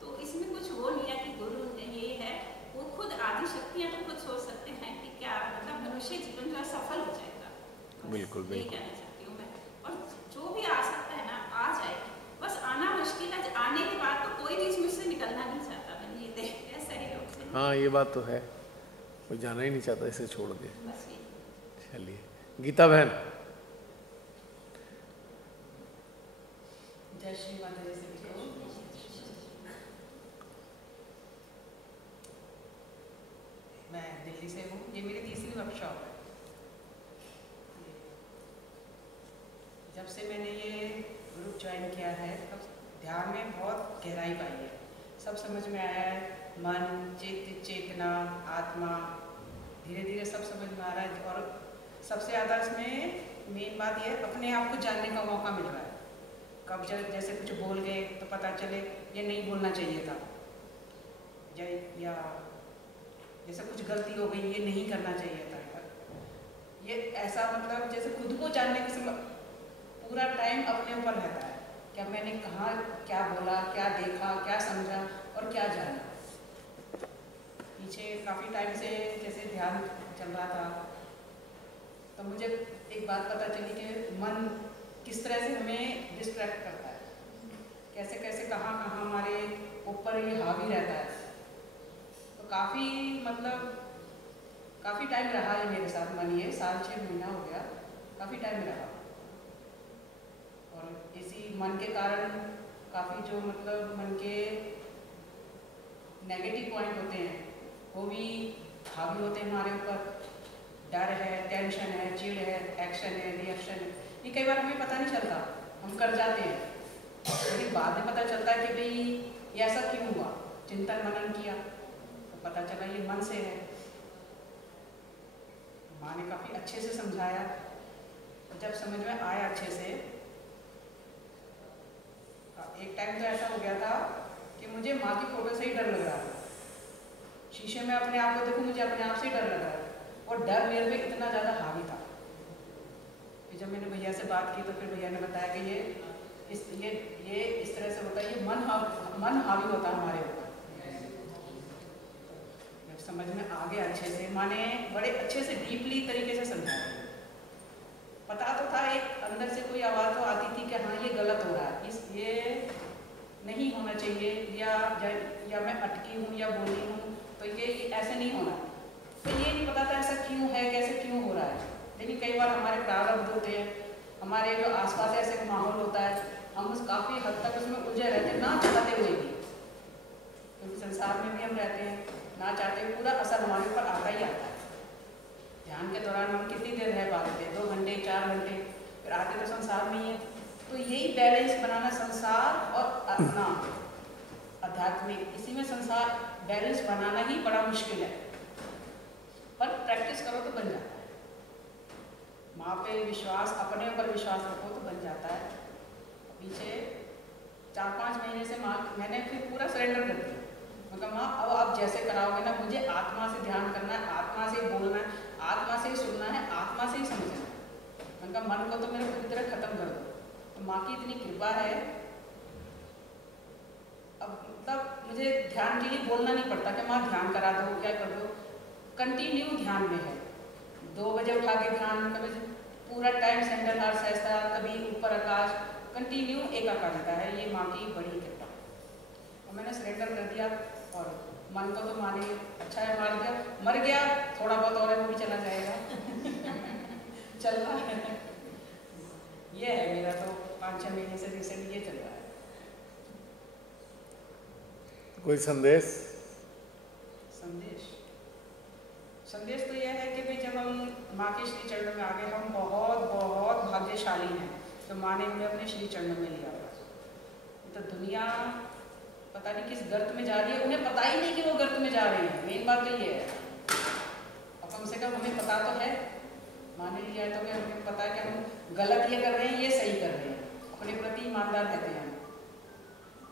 तो इसमें कुछ वो नहीं है कि गुरु ये है, वो खुद आदि शक्ति है, तो खुद सोच सकते हैं कि क्या मतलब मनुष्य जीवन जो है सफल हो जाएगा। बिल्कुल यही बिल्कुल। कहना चाहती हूँ मैं। और जो भी आ सकता है ना आ जाए, बस आना मुश्किल है, आने के बाद तो कोई चीज मुझसे निकलना नहीं चाहता। मैंने ये देखा है सही लोग से। हाँ ये बात तो है, कोई जाना ही नहीं चाहता इसे छोड़ के। बस ये चलिए गीता बहन। जय श्री माता जी से मैं दिल्ली से हूँ, ये मेरी तीसरी वर्कशॉप है। जब से मैंने ये ग्रुप ज्वाइन किया है, तब ध्यान में बहुत गहराई पाई है, सब समझ में आया है, मन, चित्त, चेतना, आत्मा, धीरे धीरे सब समझ में आ रहा है। और सबसे ज़्यादा इसमें मेन बात यह है, अपने आप को जानने का मौका मिल रहा है। कब जैसे कुछ बोल गए तो पता चले ये नहीं बोलना चाहिए था, या जैसे कुछ गलती हो गई ये नहीं करना चाहिए था। ये ऐसा मतलब जैसे खुद को जानने का पूरा टाइम अपने ऊपर रहता है, क्या मैंने कहाँ क्या बोला, क्या देखा, क्या समझा और क्या जाना। पीछे काफ़ी टाइम से जैसे ध्यान चल रहा था, तो मुझे एक बात पता चली कि मन किस तरह से हमें डिस्ट्रैक्ट करता है, कैसे कैसे कहाँ कहाँ हमारे ऊपर ये हावी रहता है। तो काफ़ी मतलब काफ़ी टाइम रहा है मेरे साथ मन, ये 6 महीना हो गया, काफ़ी टाइम रहा। और इसी मन के कारण काफ़ी जो मतलब मन के नेगेटिव पॉइंट होते हैं वो भी हावी होते हैं हमारे ऊपर। डर है, टेंशन है, चिड़ है, एक्शन है, रिएक्शन है, ये कई बार हमें पता नहीं चलता, हम कर जाते हैं, लेकिन बाद में पता चलता है कि भाई ये ऐसा क्यों हुआ। चिंतन मनन किया तो पता चला ये मन से है। माँ ने काफ़ी अच्छे से समझाया, जब समझ में आया अच्छे से, एक टाइम तो ऐसा हो गया था कि मुझे माँ की फोटो से ही डर लग रहा था। शीशे में अपने आप को देखो, मुझे अपने आप से ही डर लग रहा था, और डर मेरे पे इतना ज़्यादा हावी था। फिर जब मैंने भैया से बात की तो फिर भैया ने बताया कि ये इस तरह से होता है, ये मन हावी होता है हमारे ऊपर। जब समझ में आ गया अच्छे से, माँ ने बड़े अच्छे से डीपली तरीके से समझाया। पता तो था, एक अंदर से कोई आवाज़ तो आती थी कि हाँ ये गलत हो रहा है, ये नहीं होना चाहिए, या मैं अटकी हूँ या बोली हूँ तो ये ऐसे नहीं होना। तो ये नहीं पता था ऐसा क्यों है, कैसे क्यों हो रहा है। लेकिन कई बार हमारे प्रारब्ध होते हैं, हमारे जो आसपास ऐसे माहौल होता है, हम उस काफ़ी हद तक उसमें उलझे रहते हैं, ना चाहते हुए भी, क्योंकि संसार में भी हम रहते हैं, ना चाहते हुए पूरा असर हमारे ऊपर आता ही आता है। ध्यान के दौरान हम कितनी देर रह पाते थे, 2 घंटे 4 घंटे, फिर आते तो संसार में ही है। तो यही बैलेंस बनाना, संसार और अपना आध्यात्मिक, इसी में संसार बैलेंस बनाना ही बड़ा मुश्किल है, पर प्रैक्टिस करो तो बन जाता है। माँ पे विश्वास, अपने ऊपर विश्वास रखो तो बन जाता है। पीछे 4-5 महीने से माँ मैंने फिर पूरा सरेंडर कर दिया। मैं कहा माँ अब आप जैसे कराओगे ना, मुझे आत्मा से ध्यान करना है, आत्मा से बोलना है, आत्मा से सुनना है, आत्मा से ही समझना है। मैंने कहा मन को तो मेरे पूरी तरह खत्म कर दो। तो माँ की इतनी कृपा है, अब मतलब मुझे ध्यान के लिए बोलना नहीं पड़ता कि माँ ध्यान करा दो, क्या कर दो, कंटिन्यू ध्यान में है। 2 बजे उठा के ध्यान, कभी पूरा टाइम सेंट्रल हार्ट सहस्त्र, कभी ऊपर आकाश, कंटिन्यू एकाग्रता है। ये माँ की बड़ी कृपा। और मैंने सरेंडर कर दिया और मन को तो माने अच्छा है, मार दिया, मर गया, थोड़ा बहुत और है वो भी चला जाएगा। चल रहा है, ये है मेरा तो 5-6 महीने से रिसेंट ये चल रहा है। कोई संदेश? संदेश तो यह है कि भाई जब हम माँ के श्री चरणों में आ गए, हम बहुत बहुत भाग्यशाली हैं तो माँ ने हमें अपने श्री चरणों में लिया। तो दुनिया पता नहीं किस गर्त में जा रही है, उन्हें पता ही नहीं कि वो गर्त में जा रही है। मेन बात तो ये है, अब कम से कम हमें पता तो है, माँ ने लिया है तो कि हमें पता है कि हम गलत ये कर रहे हैं, ये सही कर रहे हैं, अपने प्रति ईमानदार रहते हैं।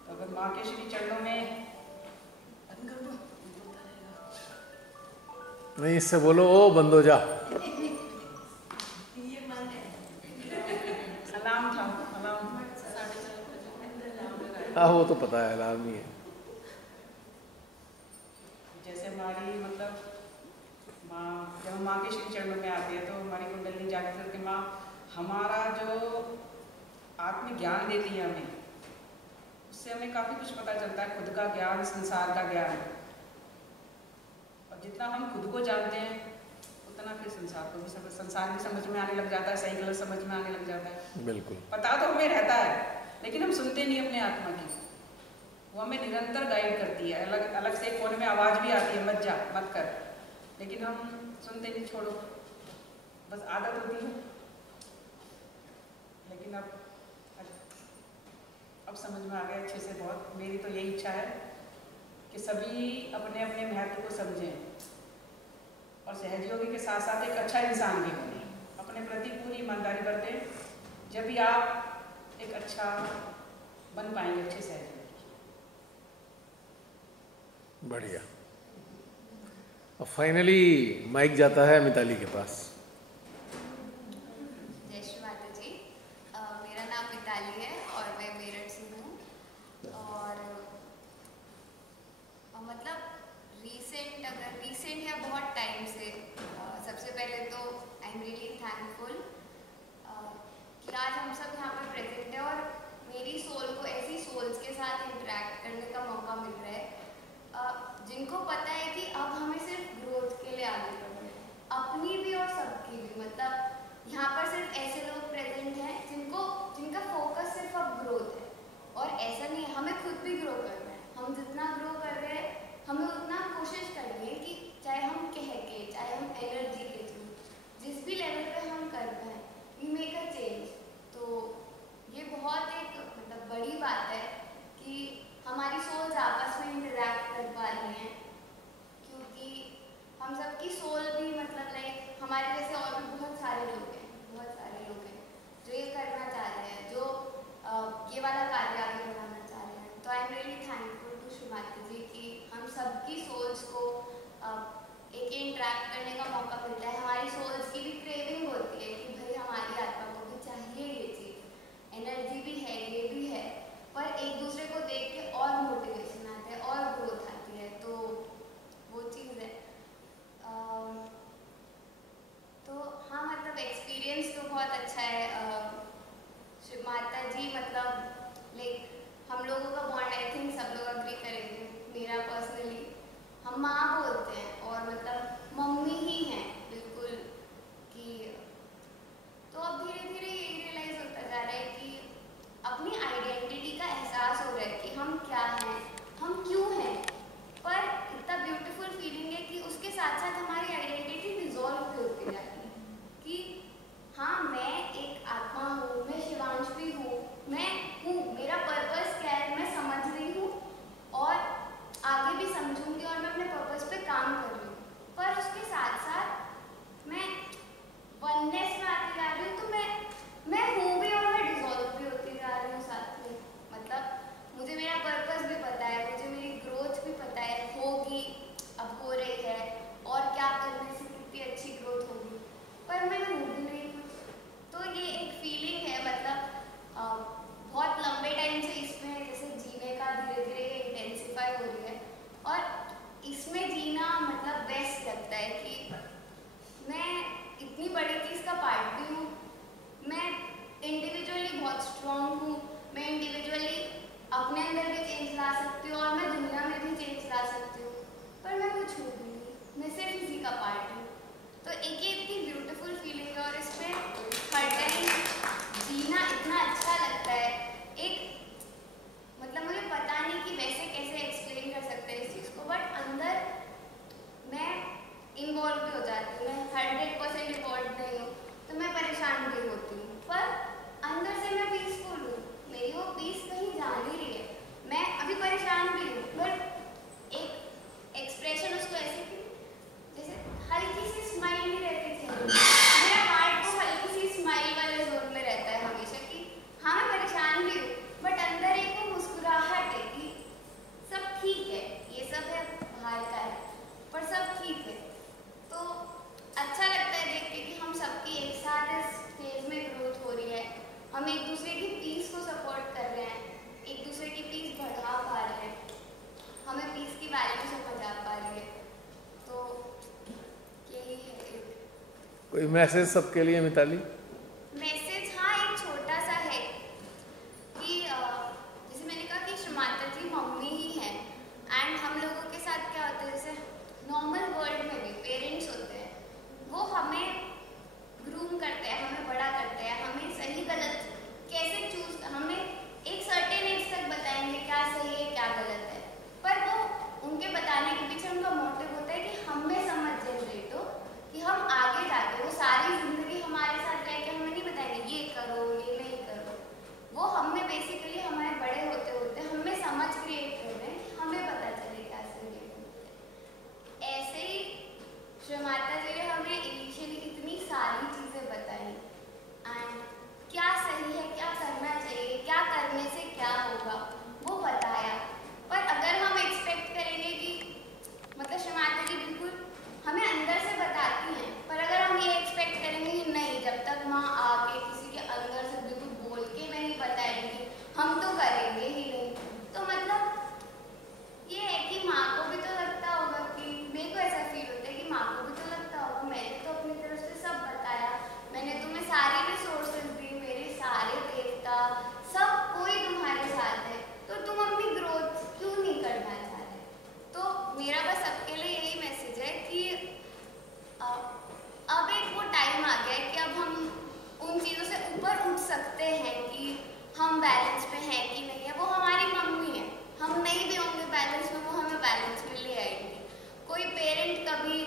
तो अगर माँ के श्री चरणों में नहीं, इससे बोलो ओ बंदो जा। अलार्म था, अलार्म। हाँ वो तो पता है, अलार्म ही है। जैसे हमारी मतलब माँ, जब हम माँ के श्री चरणों में आते हैं तो हमारी कुंडली जागृत करके माँ हमारा जो आत्म ज्ञान देती है हमें, उससे हमें काफ़ी कुछ पता चलता है, खुद का ज्ञान, संसार का ज्ञान। और जितना हम खुद को जानते हैं उतना फिर संसार को भी संसार भी समझ में आने लग जाता है, सही गलत समझ में आने लग जाता है। बिल्कुल। पता तो हमें रहता है लेकिन हम सुनते नहीं अपने आत्मा की, वो हमें निरंतर गाइड करती है। अलग अलग से कोने में आवाज़ भी आती है, मत जा मत कर, लेकिन हम सुनते नहीं, छोड़ो, बस आदत होती है। लेकिन अब समझ में आ गया अच्छे से बहुत। मेरी तो यही इच्छा है कि सभी अपने अपने महत्व को समझें और सहयोगी के साथ साथ एक अच्छा इंसान भी बने, अपने प्रति पूरी ईमानदारी बरतें, जब भी आप एक अच्छा बन पाएंगे, अच्छे सहयोगी। बढ़िया। अब फाइनली माइक जाता है मिताली के पास। जय श्री माता जी। मेरा नाम मिताली है और मैं मेरठ से हूँ। और मतलब रीसेंट या बहुत टाइम से सबसे पहले तो आई एम रियली थैंकफुल कि आज हम सब यहाँ पर प्रेजेंट है और मेरी सोल को ऐसी सोल्स के साथ इंटरेक्ट करने का मौका मिल रहा है जिनको पता है कि अब हमें सिर्फ ग्रोथ के लिए आगे बढ़ना है, अपनी भी और सबकी भी। मतलब यहाँ पर सिर्फ ऐसे लोग प्रेजेंट हैं जिनका फोकस सिर्फ अब ग्रोथ है। और ऐसा नहीं है, हमें खुद भी ग्रो करना है। हम जितना ग्रो कर रहे हैं हमें उतना कोशिश करनी है कि चाहे हम कह के, चाहे हम एनर्जी के थ्रू, जिस भी लेवल पे हम कर पाए, वी मेक अ चेंज। तो ये बहुत एक मतलब बड़ी बात है कि हमारी सोल्स आपस में इंटरैक्ट कर पा रही हैं, क्योंकि हम सबकी सोल भी मतलब लाइक हमारे जैसे और भी बहुत सारे लोग हैं जो ये करना चाह रहे हैं, जो ये वाला कार्य आगे बढ़ाना चाह रहे हैं। तो I am really thankful to Shri Mata ji कि हम सबकी सोल्स को एक इंटरैक्ट करने का मौका मिलता है। हमारी सोल्स की भी क्रेविंग होती है कि भाई हमारी आत्मा को भी चाहिए ये चीज़, एनर्जी भी है, ये भी है, पर एक दूसरे को देख के और मोटिवेशन आता है और ग्रोथ आती है। तो वो चीज़ है। तो हाँ, मतलब एक्सपीरियंस तो बहुत अच्छा है। शिव माता जी मतलब लाइक हम लोगों का बॉन्ड, आई थिंक सब लोग अग्री करेंगे, मेरा पर्सनली हम माँ बोलते हैं और मतलब मम्मी ही हैं बिल्कुल। कि तो अब धीरे धीरे ये रियलाइज कोई मैसेज सबके लिए मिताली? मैसेज हाँ एक छोटा सा है कि जैसे मैंने कहा कि श्री माता जी मम्मी ही हैं एंड हम लोगों के साथ क्या होता है जैसे नॉर्मल वर्ल्ड में भी पेरेंट्स होते हैं, वो हमें ग्रूम करते हैं, हमें बड़ा करते हैं, हमें सही गलत कैसे चूज, हमें एक सर्टेन एज तक बताएंगे क्या सही है क्या गलत है, पर वो उनके बताने के पीछे उनका मोटिव होता है कि हमें समझ जनरेट हो कि हम आगे जाके वो सारी जिंदगी हमारे साथ रह के हमें नहीं बताएंगे ये करो ये नहीं करो, वो हमें बेसिकली हमारे बड़े होते होते हमें समझ क्रिएट कर रहे हैं कि हमें पता चले क्या सही है। ऐसे ही श्री माता जी ने हमें इनिशियली इतनी सारी चीज़ें बताई एंड क्या सही है क्या करना चाहिए क्या करने से क्या होगा वो बताया, पर अगर हम एक्सपेक्ट करेंगे कि मतलब श्री माता जी बिल्कुल हमें अंदर से बताती हैं, पर अगर हम ये एक्सपेक्ट करेंगे कि नहीं जब तक माँ आके किसी के अंदर से बिल्कुल बोल के नहीं बताएंगी हम तो करेंगे ही नहीं, तो मतलब ये है कि माँ को भी तो लगता होगा कि मेरे को ऐसा फील होता है कि माँ को भी तो लगता होगा मैंने तो अपनी तरफ से सब बताया, मैंने तुम्हें सारे रिसोर्सेज दी, मेरे सारे देवता सब कोई तुम्हारे साथ है, तो तुम अपनी ग्रोथ क्यों नहीं करना चाह रहे? तो मेरा बस सबके लिए यही मैसेज है कि अब एक वो टाइम आ गया है कि अब हम उन चीज़ों से ऊपर उठ सकते हैं कि हम बैलेंस पे हैं कि नहीं है, वो हमारी मम्मी है, हम नहीं भी होंगे बैलेंस में वो हमें बैलेंस में ले आएंगे। कोई पेरेंट कभी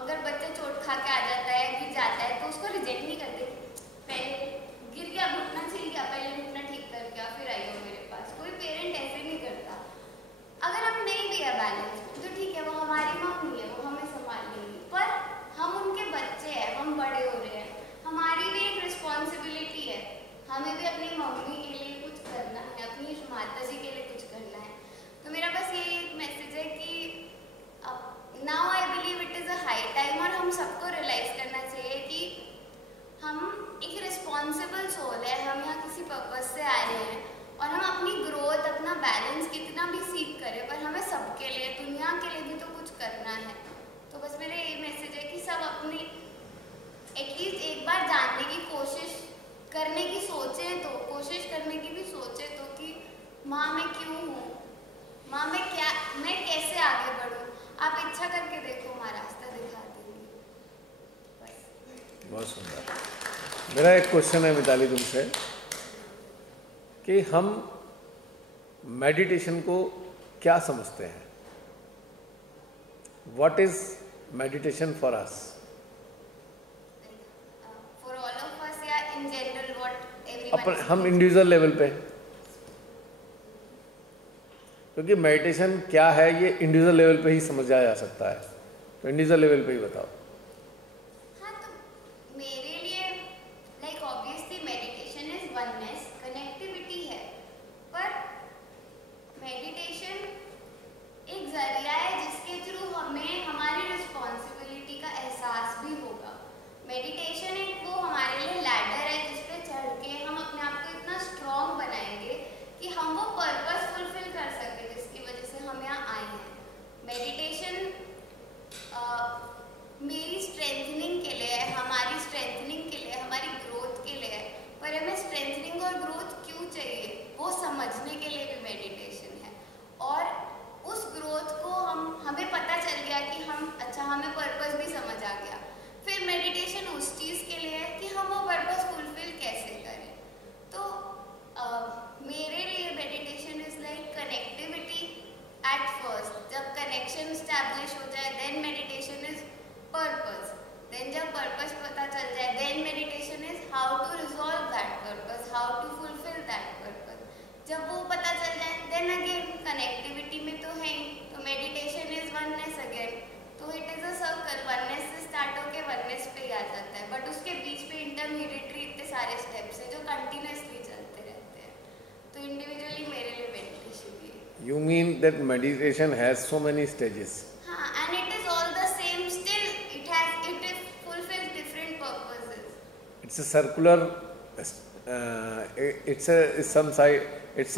अगर बच्चा चोट खा के आ जाता है गिर जाता है तो उसको रिजेक्ट नहीं करते, पहले गिर गया घुटना छिल गया पहले घुटना ठीक करके फिर आइए मेरे पास, कोई पेरेंट ऐसे नहीं करता। अगर हम नहीं भी है बैलेंस तो ठीक है वो हमारी मम्मी है वो हमें संभाल लेंगी, पर हम उनके बच्चे हैं, हम बड़े हो रहे हैं, हमारी भी एक रिस्पॉन्सिबिलिटी है, हमें भी अपनी मम्मी के लिए कुछ करना है, अपनी माता जी के लिए कुछ करना है। तो मेरा बस ये एक मैसेज है कि now I believe it is a high time और हम सबको रियलाइज करना चाहिए कि हम एक रिस्पॉन्सिबल सोल है, हम यहाँ किसी पर्पज से आ रहे हैं और हम अपनी ग्रोथ अपना बैलेंस कितना भी सीख करें पर हमें सबके लिए दुनिया के लिए भी तो कुछ करना है। तो बस मेरा ये मैसेज है कि सब अपनी एटलीस्ट एक बार जानने की कोशिश करने की सोचें, तो कोशिश करने की भी सोचें तो कि माँ मैं क्यों हूँ, माँ मैं कैसे आगे बढ़ूँ, आप इच्छा करके देखो माँ रास्ता दिखा देंगी। बस। बहुत सुंदर। मेरा एक क्वेश्चन है मिताली तुमसे कि हम मेडिटेशन को क्या समझते हैं? What is meditation for us? For all of us या इन जनरल व्हाट एवरीवन? हम इंडिविजुअल लेवल पे, क्योंकि मेडिटेशन क्या है ये इंडिविजुअल लेवल पे ही समझा जा सकता है, तो इंडिविजुअल लेवल पे ही बताओ। हाँ तो मेरे लिए like obviously meditation is oneness, connectivity है, पर मेडिटेशन एक जरिया है जिसके थ्रू हमें हमारी रिस्पॉन्सिबिलिटी का एहसास भी होगा। मेडिटेशन एक वो हमारे लिए लैडर है जिस पे चढ़ के हम अपने आप को इतना स्ट्रॉन्ग बनाएंगे कि हम वो पर्पस फुलफिल कर सकें जिसकी वजह से हम यहाँ आए हैं। मेडिटेशन मेरी स्ट्रेंथनिंग के लिए है, हमारी स्ट्रेंथनिंग के लिए, हमारी ग्रोथ के लिए है, पर हमें स्ट्रेंथनिंग और ग्रोथ क्यों चाहिए वो समझने के लिए भी मेडिटेशन है। और उस ग्रोथ को हमें पता चल गया कि हमें पर्पस भी समझ आ गया, फिर मेडिटेशन उस चीज़ के लिए है कि हम वो पर्पस फुलफिल कैसे करें। तो मेरे लिए meditation is like connectivity at first, जब कनेक्शन स्टैब्लिश हो जाए then meditation is purpose, then जब पर्पस पता चल जाए then meditation is how to resolve that purpose, how to fulfil that purpose. जब वो पता चल जाए देन अगेन कनेक्टिविटी में तो है, तो मेडिटेशन इज वननेस अगेन, तो it is a circle, oneness से स्टार्ट होके वननेस पे ही आ जाता है, बट उसके बीच पे इंटरमीडिएटरी इतने सारे स्टेप्स हैं जो कंटिन्यूसली चलते रहते हैं। तो इंडिविजुअली मेरे लिए मेडिटेशन भी है। You mean that meditation has so many stages? हाँ, and it is all the same still, it fulfills different purposes. It's a circular, it's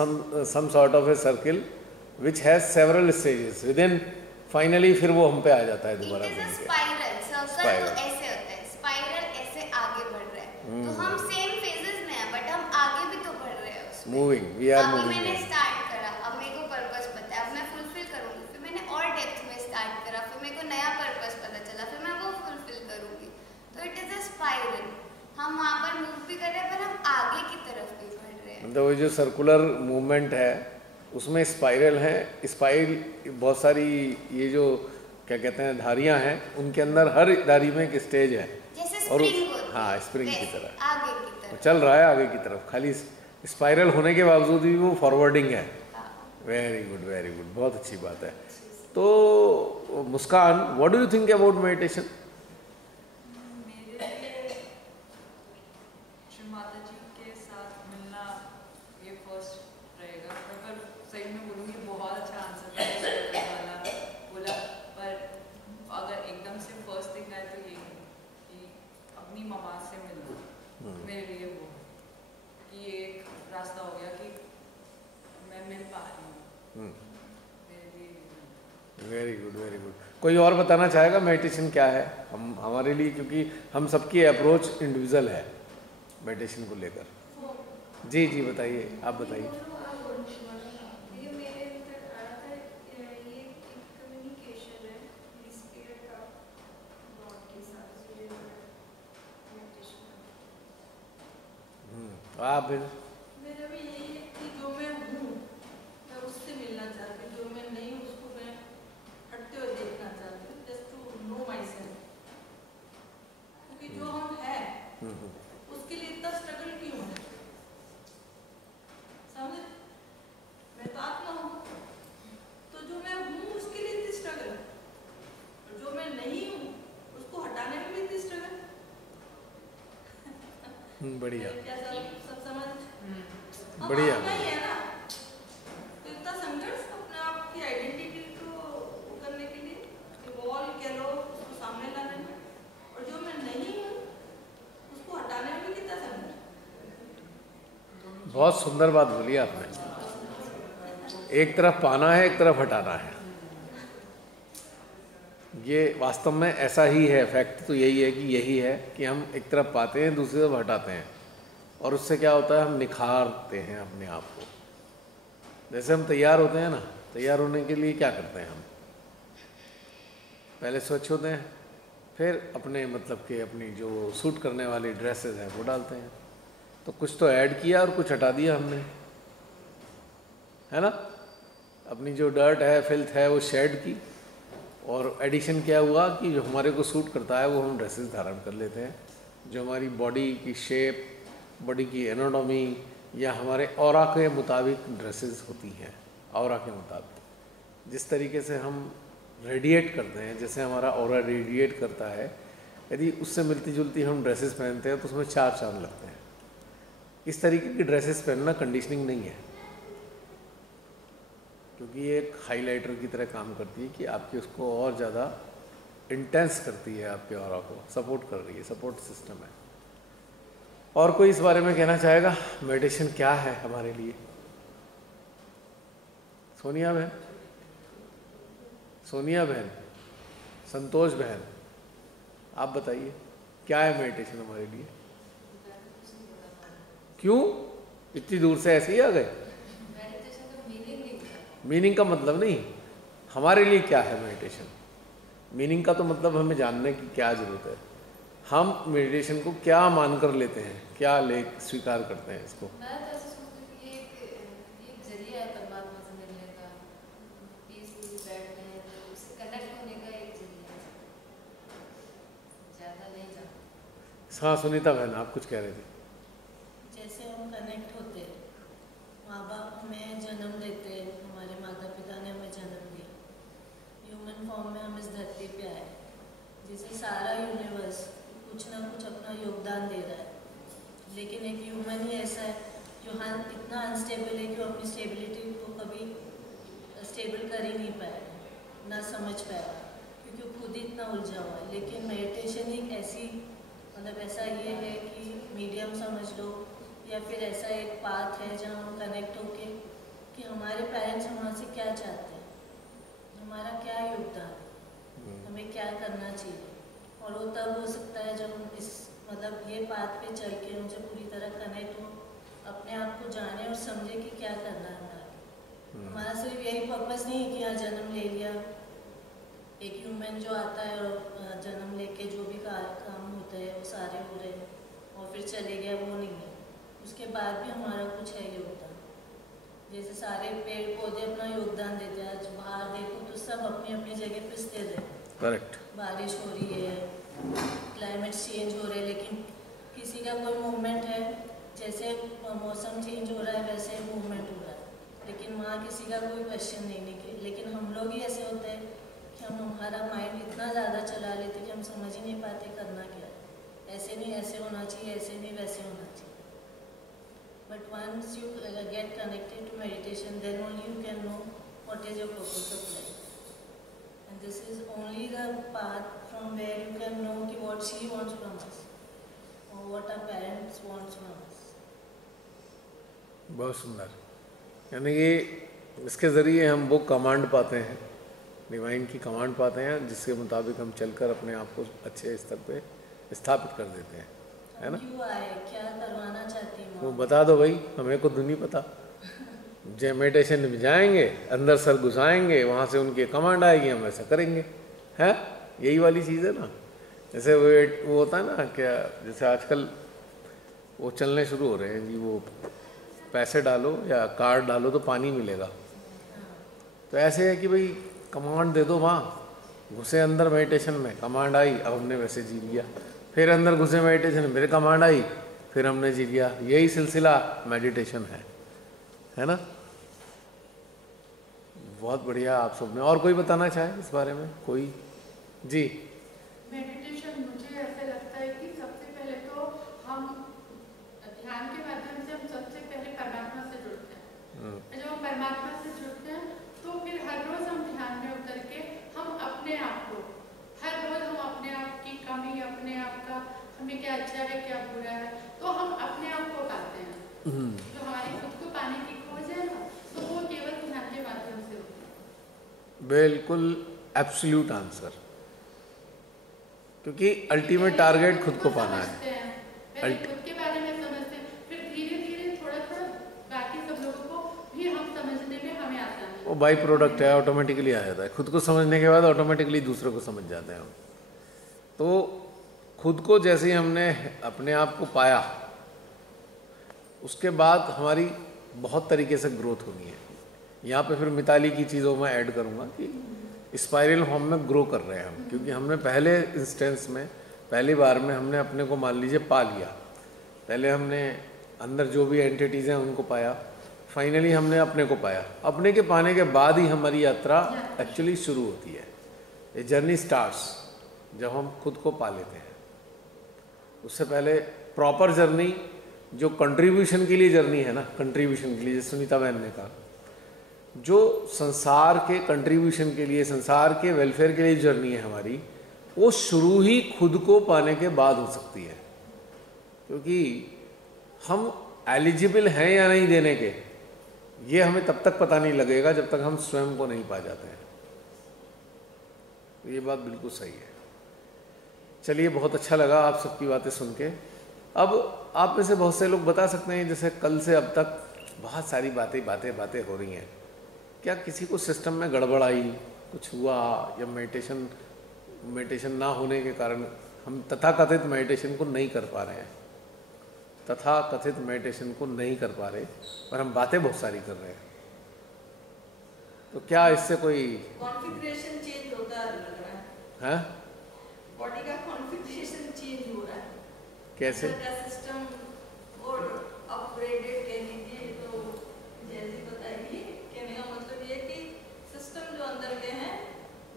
some sort of a circle which has several stages. Within finally फिर वो हम पे आ जाता है दोबारा It is a घूम के। spiral, circle तो Spiral. ऐसे होता है, spiral तो हम सेम फेजेस में हैं, बट हम आगे भी तो बढ़ रहे हैं उसमें। मूविंग, वी आर अभी मूविंग। मैंने स्टार्ट करा, अब मेरे को पर्पस पता है, अब मैं फुलफिल करूंगी, फिर मैंने और डेप्थ में स्टार्ट करा, फिर मेरे को नया पर्पस पता चला, फिर मैं वो फुलफिल करूंगी। तो इट इज अ स्पाइरल, हम वहाँ पर मूव भी कर रहे हैं पर हम आगे की तरफ भी बढ़ रहे हैं। मतलब वो जो सर्कुलर मूवमेंट है उसमें स्पाइरल है, स्पाइरल बहुत सारी ये जो क्या कहते हैं धारियां हैं, उनके अंदर हर धारी में एक स्टेज है जैसे और स्प्रिंग होती है, हाँ स्प्रिंग की वैसे तरह आगे की तरफ चल रहा है आगे की तरफ, खाली स्पाइरल होने के बावजूद भी वो फॉरवर्डिंग है। हाँ। वेरी गुड, बहुत अच्छी बात है। तो Muskan, what do you think about meditation? मेरे लिए श्री माता जी के साथ मिलना ये फर्स्ट रहेगा। अगर सही में बोलूँगी बहुत अच्छा आंसर वाला बोला, पर अगर एकदम से फर्स्ट थिंग आए तो ये कि अपनी मम्मा से मिलना मेरे लिए वो कि ये एक रास्ता हो गया कि मैं मिल पा रही हूँ मेरे लिए। Very good. कोई और बताना चाहेगा मेडिटेशन क्या है? हम हमारे लिए, क्योंकि हम सबकी अप्रोच इंडिविजुअल है मेडिटेशन को लेकर। जी बताइए, आप बताइए। मेरे अंदर आ रहा था, ये एक कम्युनिकेशन है स्पिरिट का गॉड के साथ जुड़े हुए मेडिटेशन। आप फिर? मेरा भी यही है कि जो मैं हूँ मैं उससे मिलना चाहती हूँ, जो मैं नहीं हूँ उसको मैं हटते हुए देखना चाहती हूँ, just to know myself. क्योंकि जो हम हैं उसके लिए इतना स्ट्रगल क्यों है, समझे? मैं तो आत्मा हूँ, तो जो मैं हूँ उसके लिए इतनी स्ट्रगल, और जो मैं नहीं हूँ उसको हटाने में भी इतनी स्ट्रगल। बढ़िया क्या सब समझ? अब बढ़िया। आत्मा ही है ना, तो इतना संघर्ष अपने आप की आइडेंटिटी को वो करने के लिए, इवॉल्व कह लो, उसको सामने लाने में, और जो मैं नहीं हूँ उसको हटाने में भी कितना संघर्ष। बहुत सुंदर बात बोली आपने। एक तरफ पाना है, एक तरफ हटाना है। ये वास्तव में ऐसा ही है। फैक्ट तो यही है कि यही है कि हम एक तरफ पाते हैं, दूसरी तरफ हटाते हैं, और उससे क्या होता है, हम निखारते हैं अपने आप को। जैसे हम तैयार होते हैं ना, तैयार होने के लिए क्या करते हैं हम? पहले स्वच्छ होते हैं, फिर अपने मतलब कि अपनी जो सूट करने वाली ड्रेसेस हैं वो डालते हैं। तो कुछ तो ऐड किया और कुछ हटा दिया हमने, है ना? अपनी जो डर्ट है, फिल्थ है, वो शेड की, और एडिशन क्या हुआ कि जो हमारे को सूट करता है वो हम ड्रेसेस धारण कर लेते हैं। जो हमारी बॉडी की शेप, बॉडी की एनाटॉमी या हमारे ऑरा के मुताबिक ड्रेसेस होती हैं। ऑरा के मुताबिक जिस तरीके से हम रेडिएट करते हैं, जैसे हमारा ऑरा रेडिएट करता है, यदि उससे मिलती जुलती हम ड्रेसेस पहनते हैं तो उसमें चार चांद लगते हैं। इस तरीके की ड्रेसेस पहनना कंडीशनिंग नहीं है, क्योंकि ये एक हाइलाइटर की तरह काम करती है कि आपकी उसको और ज़्यादा इंटेंस करती है, आपके ऑरा को सपोर्ट कर रही है, सपोर्ट सिस्टम है। और कोई इस बारे में कहना चाहेगा? मेडिटेशन क्या है हमारे लिए? सोनिया बहन, संतोष बहन, आप बताइए क्या है मेडिटेशन हमारे लिए? क्यों इतनी दूर से ऐसे ही आ गए? मीनिंग का मतलब नहीं, हमारे लिए क्या है मेडिटेशन? मीनिंग का तो मतलब हमें जानने की क्या ज़रूरत है। हम मेडिटेशन को क्या मानकर लेते हैं, क्या ले स्वीकार करते हैं इसको? मैं तो ऐसे सोचती हूँ कि ये एक जरिया है परमात्मा से मिलने का, पीसफुल बैठने हैं, तो उससे कनेक्ट होने का एक जरिया है, ज़्यादा नहीं जानते। हाँ सुनीता बहन, आप कुछ कह रहे थे। जैसे हम कनेक्ट होते हैं, माँ बाप हमें जन्म देते हैं, हमारे माता पिता ने हमें जन्म दिया, ह्यूमन फॉर्म में हम इस धरती पे आए। जैसे सारा यूनिवर्स कुछ ना कुछ अपना योगदान दे रहा है, लेकिन एक ह्यूमन ही ऐसा है जो इतना अनस्टेबल है कि वो अपनी स्टेबिलिटी को कभी स्टेबल कर ही नहीं पाया, ना समझ पाया, क्योंकि वो खुद ही इतना उलझा हुआ है। लेकिन मेडिटेशन एक ऐसी मतलब ऐसा ये है कि मीडियम समझ लो, या फिर ऐसा एक पाथ है जहाँ हम कनेक्ट होके कि हमारे पेरेंट्स हमसे क्या चाहते हैं, हमारा क्या योगदान है, हमें क्या करना चाहिए। और वो तब हो सकता है जब हम इस मतलब ये बात पे चल के उनसे पूरी तरह कनेक्ट हो, अपने आप को जाने और समझे कि क्या करना है हमारा। हमारा सिर्फ यही पर्पस नहीं है कि यहाँ जन्म ले लिया, एक ह्यूमन जो आता है और जन्म लेके जो भी काम होते हैं वो सारे हो रहे हैं और फिर चले गया, वो नहीं है। उसके बाद भी हमारा कुछ है योगदान। जैसे सारे पेड़ पौधे अपना योगदान देते हैं, आज बाहर देखो तो सब अपनी अपनी जगह पे स्थिर है। करेक्ट। बारिश हो रही है, क्लाइमेट चेंज हो रहे हैं, लेकिन किसी का कोई मूवमेंट है, जैसे मौसम चेंज हो रहा है वैसे मूवमेंट हो रहा है, लेकिन वहाँ किसी का कोई क्वेश्चन नहीं। लेकिन हम लोग ही ऐसे होते हैं कि हम हमारा माइंड इतना ज़्यादा चला लेते कि हम समझ ही नहीं पाते करना क्या है। ऐसे नहीं ऐसे होना चाहिए, ऐसे नहीं वैसे होना चाहिए। But once you get connected to meditation, then only you can know what is your purpose of life, and this is only the path from where you can know कि what she wants from us और what our parents wants from us. बहुत सुंदर। यानी कि इसके ज़रिए हम वो कमांड पाते हैं, डिवाइन की कमांड पाते हैं, जिसके मुताबिक हम चलकर अपने आप को अच्छे स्तर पे स्थापित कर देते हैं, है ना। क्यों आए, क्या करवाना चाहती हूँ, वो बता दो भाई, हमें खुद नहीं पता। जब मेडिटेशन में जाएंगे, अंदर सर घुसाएंगे, वहाँ से उनकी कमांड आएगी, हम ऐसा करेंगे, है यही वाली चीज़ है ना। जैसे वो होता है ना, क्या जैसे आजकल वो चलने शुरू हो रहे हैं जी, वो पैसे डालो या कार्ड डालो तो पानी मिलेगा। तो ऐसे है कि भाई कमांड दे दो, वहाँ घुसे अंदर मेडिटेशन में, कमांड आई, अब हमने वैसे जी लिया, फिर अंदर घुसे मेडिटेशन में, फिर कमांड आई, फिर हमने जी लिया। यही सिलसिला मेडिटेशन है ना। बहुत बढ़िया। आप सबने और कोई बताना चाहे इस बारे में, कोई? जी। मेडिटेशन मुझे ऐसे लगता है कि सबसे पहले तो हम ध्यान के माध्यम से हम सबसे पहले परमात्मा से जुड़ते हैं। जब हम परमात्मा से जुड़ते हैं तो फिर हर रोज हम ध्यान में उतर के हम अपने आप को, हर रोज हम अपने आप की कमी, अपने आप का हमें क्या अच्छा है क्या बुरा है, तो हम अपने आप को पाते हैं। जो हमारी खुद को पाने की खोज है ना, तो वो केवल ध्यान के माध्यम से होती है। बिल्कुल एब्सोल्यूट आंसर, क्योंकि अल्टीमेट टारगेट खुद को पाना है। खुद के बारे में समझते हैं, फिर धीरे धीरे थोड़ा थोड़ा बाकी सब लोगों को भी हम समझने में हमें आसानी है। वो बाई प्रोडक्ट है, ऑटोमेटिकली आ जाता है। खुद को समझने के बाद ऑटोमेटिकली दूसरों को समझ जाते हैं हम। तो खुद को जैसे ही हमने अपने आप को पाया, उसके बाद हमारी बहुत तरीके से ग्रोथ होनी है। यहाँ पे फिर मिताली की चीज़ों में ऐड करूँगा कि स्पाइरल फॉर्म में ग्रो कर रहे हैं हम, क्योंकि हमने पहले इंस्टेंस में, पहली बार में हमने अपने को मान लीजिए पा लिया। पहले हमने अंदर जो भी एंटिटीज़ हैं उनको पाया, फाइनली हमने अपने को पाया। अपने के पाने के बाद ही हमारी यात्रा एक्चुअली शुरू होती है। ये जर्नी स्टार्ट्स जब हम खुद को पा लेते हैं। उससे पहले प्रॉपर जर्नी जो कंट्रीब्यूशन के लिए जर्नी है ना, कंट्रीब्यूशन के लिए, जैसे सुनीता बहन ने कहा, जो संसार के कंट्रीब्यूशन के लिए, संसार के वेलफेयर के लिए जर्नी है हमारी, वो शुरू ही खुद को पाने के बाद हो सकती है। क्योंकि हम एलिजिबल हैं या नहीं देने के, ये हमें तब तक पता नहीं लगेगा जब तक हम स्वयं को नहीं पा जाते हैं। ये बात बिल्कुल सही है। चलिए, बहुत अच्छा लगा आप सबकी बातें सुन के। अब आप में से बहुत से लोग बता सकते हैं, जैसे कल से अब तक बहुत सारी बातें हो रही हैं, क्या किसी को सिस्टम में गड़बड़ आई, कुछ हुआ, या मेडिटेशन ना होने के कारण हम तथाकथित मेडिटेशन को नहीं कर पा रहे हैं, तथाकथित मेडिटेशन को नहीं कर पा रहे, पर हम बातें बहुत सारी कर रहे हैं, तो क्या इससे कोई कॉन्फ़िगरेशन चेंज होता है, लग रहा है बॉडी का कॉन्फ़िगरेशन चेंज हो रहा है। कैसे? सिस्टम और अपग्रेडेड कह लीजिए, तो जैसे बताइए, कहने का मतलब ये कि सिस्टम जो अंदर के हैं,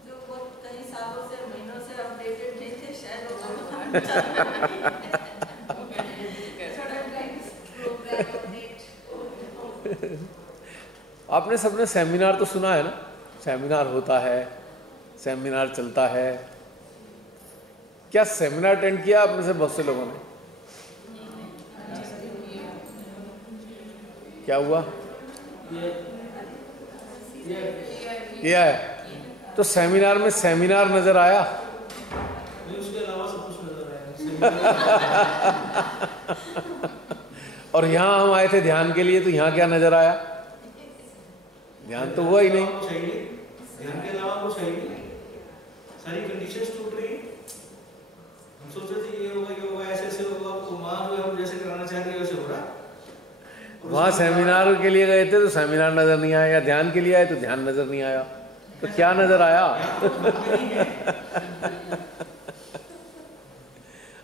जो बहुत कई सालों से, महीनों से अपडेटेड नहीं थे, शायद वो आपने सबने सेमिनार तो सुना है ना, सेमिनार होता है, सेमिनार चलता है। क्या सेमिनार अटेंड किया आप में से बहुत से लोगों ने? क्या हुआ? किया है। तो सेमिनार में सेमिनार नजर आया, उसके अलावा सब कुछ नजर आया। और यहाँ हम आए थे ध्यान के लिए, तो यहाँ क्या नजर आया? ध्यान तो हुआ ही नहीं। ध्यान के अलावा कुछ है ही नहीं, सारी कंडीशंस टूट रही है। हम सोच रहे थे ये होगा ऐसे ऐसे होगा, तो वहाँ जो हम जैसे कराना चाह रहे हैं वैसे हो रहा। वहाँ सेमिनार के लिए गए थे तो सेमिनार नजर नहीं आया, या ध्यान के लिए आए तो ध्यान नजर नहीं आया, तो क्या नजर आया?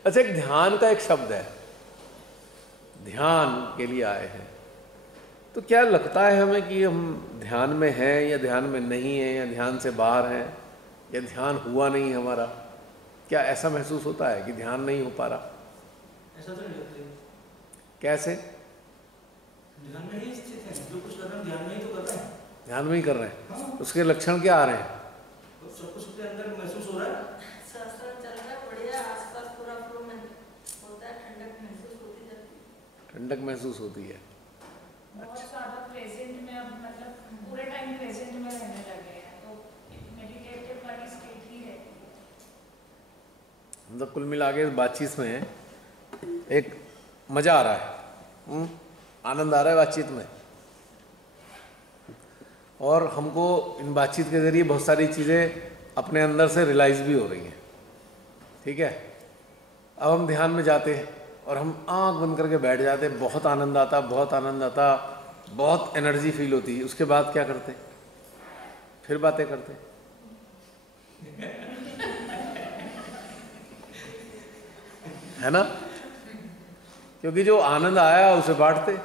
अच्छा, एक ध्यान का एक शब्द है, ध्यान के लिए आए हैं, तो क्या लगता है हमें कि हम ध्यान में हैं या ध्यान में नहीं हैं, या ध्यान से बाहर हैं, या ध्यान हुआ नहीं हमारा? क्या ऐसा महसूस होता है कि ध्यान नहीं हो पा रहा? ऐसा तो नहीं लगता। कैसे? ध्यान में ही स्थित है, जो कुछ कर रहे हैं ध्यान में ही तो कर रहे हैं। ध्यान में ही कर रहे हैं। हाँ। उसके लक्षण क्या आ रहे हैं? सब कुछ अपने अंदर महसूस हो रहा है, शास्त्र चल रहा है बढ़िया, आसपास पूरा फ्लो में होता है, ठंडक महसूस होती जाती है। ठंडक महसूस होती है। बहुत ज्यादा प्रेजेंट में, अब मतलब पूरे टाइम प्रेजेंट में रहने लगे हैं, तो मेडिटेटिव वाली स्टेट ही रहती है। मतलब कुल मिला के इस बातचीत में एक मजा आ रहा है, आनंद आ रहा है बातचीत में, और हमको इन बातचीत के जरिए बहुत सारी चीज़ें अपने अंदर से रियलाइज भी हो रही हैं। ठीक है, अब हम ध्यान में जाते हैं और हम आंख बंद करके बैठ जाते हैं, बहुत आनंद आता, बहुत आनंद आता, बहुत एनर्जी फील होती है। उसके बाद क्या करते? फिर बातें करते, है ना? क्योंकि जो आनंद आया उसे बांटते।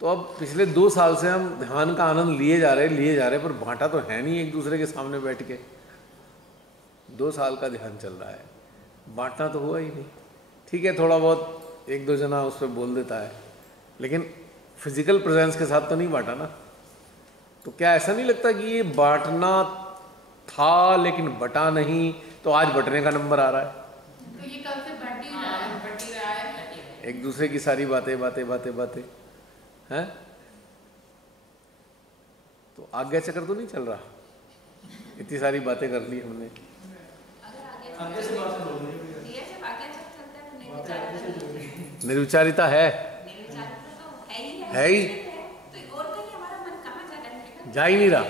तो अब पिछले 2 साल से हम ध्यान का आनंद लिए जा रहे, पर बांटा तो है नहीं एक दूसरे के सामने बैठ के। 2 साल का ध्यान चल रहा है, बांटना तो हुआ ही नहीं। ठीक है, थोड़ा बहुत 1-2 जना उस पर बोल देता है, लेकिन फिजिकल प्रेजेंस के साथ तो नहीं बांटा ना। तो क्या ऐसा नहीं लगता कि ये बांटना था लेकिन बटा नहीं, तो आज बटने का नंबर आ रहा है? तो ये कल से बट ही रहा है, एक दूसरे की सारी बातें हैं, तो आगे चक्कर तो नहीं चल रहा? इतनी सारी बातें कर ली हमने। आगे से बात हो रही है, निर्विचारिता है ही, जा ही नहीं रहा।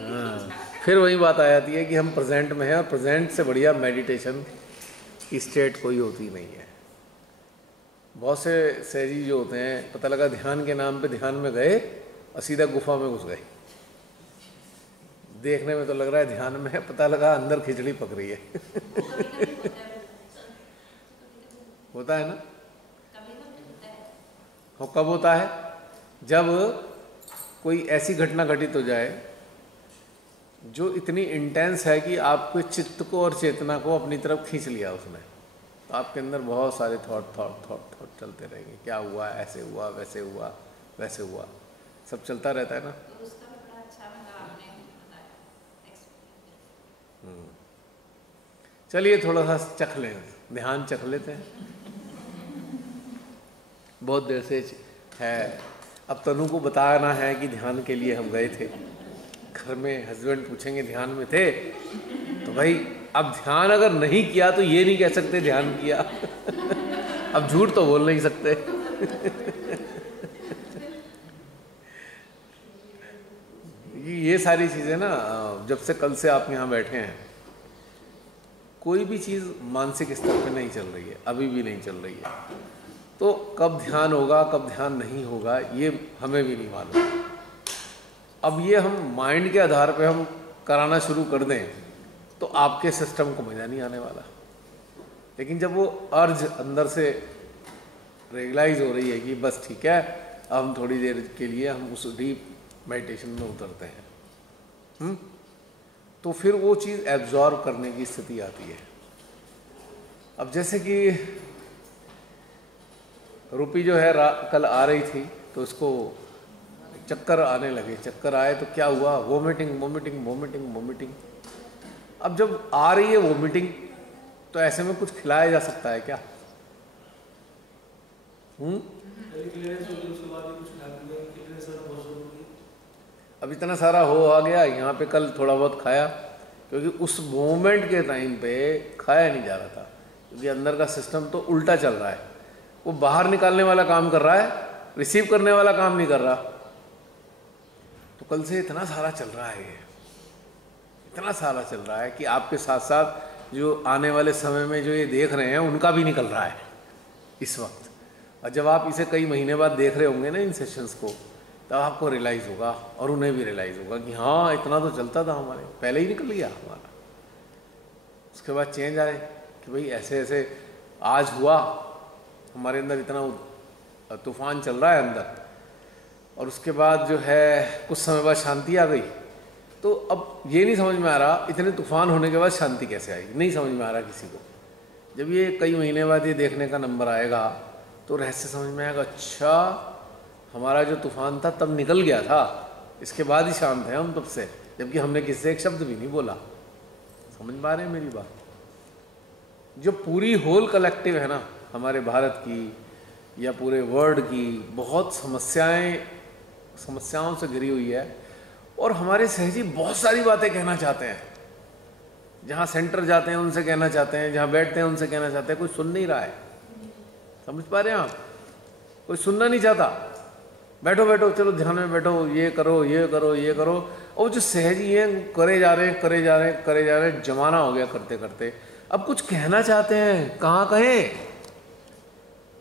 हाँ, फिर वही बात आ जाती है कि हम प्रेजेंट में हैं, और प्रेजेंट से बढ़िया मेडिटेशन की स्टेट कोई होती नहीं है। बहुत से सहजी जो होते हैं, पता लगा ध्यान के नाम पे ध्यान में गए और सीधा गुफा में घुस गए। देखने में तो लग रहा है ध्यान में है, पता लगा अंदर खिचड़ी पक रही है। होता है ना? और कब होता है? जब कोई ऐसी घटना घटित हो जाए जो इतनी इंटेंस है कि आपके चित्त को और चेतना को अपनी तरफ खींच लिया उसने, तो आपके अंदर बहुत सारे थॉट चलते रहेंगे। क्या हुआ, ऐसे हुआ, वैसे हुआ, वैसे हुआ, सब चलता रहता है ना। चलिए थोड़ा सा चख लें, ध्यान चख लेते हैं। बहुत देर से है। अब तनु को बताना है कि ध्यान के लिए हम गए थे। घर में हस्बैंड पूछेंगे ध्यान में थे, तो भाई अब ध्यान अगर नहीं किया तो ये नहीं कह सकते ध्यान किया। अब झूठ तो बोल नहीं सकते। ये सारी चीज़ें ना, जब से कल से आप यहाँ बैठे हैं, कोई भी चीज़ मानसिक स्तर पे नहीं चल रही है, अभी भी नहीं चल रही है। तो कब ध्यान होगा, कब ध्यान नहीं होगा, ये हमें भी नहीं मालूम। अब ये हम माइंड के आधार पे हम कराना शुरू कर दें तो आपके सिस्टम को मज़ा नहीं आने वाला। लेकिन जब वो अर्ज अंदर से रियलाइज हो रही है कि बस ठीक है, अब हम थोड़ी देर के लिए हम उस डीप मेडिटेशन में उतरते हैं, तो फिर वो चीज़ एब्जॉर्ब करने की स्थिति आती है। अब जैसे कि रूपी जो है कल आ रही थी, तो उसको चक्कर आने लगे। चक्कर आए तो क्या हुआ? वोमिटिंग। अब जब आ रही है वोमिटिंग, तो ऐसे में कुछ खिलाया जा सकता है क्या? अब इतना सारा हो आ गया, यहाँ पे कल थोड़ा बहुत खाया क्योंकि उस मोमेंट के टाइम पे खाया नहीं जा रहा था, क्योंकि अंदर का सिस्टम तो उल्टा चल रहा है। वो बाहर निकालने वाला काम कर रहा है, रिसीव करने वाला काम नहीं कर रहा। तो कल से इतना सारा चल रहा है, ये इतना सारा चल रहा है कि आपके साथ साथ जो आने वाले समय में जो ये देख रहे हैं उनका भी निकल रहा है इस वक्त। और जब आप इसे कई महीने बाद देख रहे होंगे ना इन सेशंस को, तब आपको रियलाइज़ होगा और उन्हें भी रियलाइज़ होगा कि हाँ इतना तो चलता था हमारे, पहले ही निकल गया हमारा। उसके बाद चेंज आए कि भाई ऐसे ऐसे आज हुआ, हमारे अंदर इतना तूफान चल रहा है अंदर, और उसके बाद जो है कुछ समय बाद शांति आ गई। तो अब ये नहीं समझ में आ रहा इतने तूफान होने के बाद शांति कैसे आई, नहीं समझ में आ रहा किसी को। जब ये कई महीने बाद ये देखने का नंबर आएगा तो रहस्य समझ में आएगा, अच्छा हमारा जो तूफान था तब निकल गया था, इसके बाद ही शांत हैं हम तब से, जबकि हमने किसी से एक शब्द भी नहीं बोला। समझ पा रहे हैं मेरी बात? जो पूरी होल कलेक्टिव है ना हमारे भारत की या पूरे वर्ल्ड की, बहुत समस्याओं से घिरी हुई है, और हमारे सहजी बहुत सारी बातें कहना चाहते हैं। जहाँ सेंटर जाते हैं उनसे कहना चाहते हैं, जहाँ बैठते हैं उनसे कहना चाहते हैं, कोई सुन नहीं रहा है। समझ पा रहे हैं आप? कोई सुनना नहीं चाहता। बैठो बैठो, चलो ध्यान में बैठो, ये करो ये करो ये करो, और जो सहजी है करे जा रहे, जमाना हो गया करते करते। अब कुछ कहना चाहते हैं, कहाँ कहें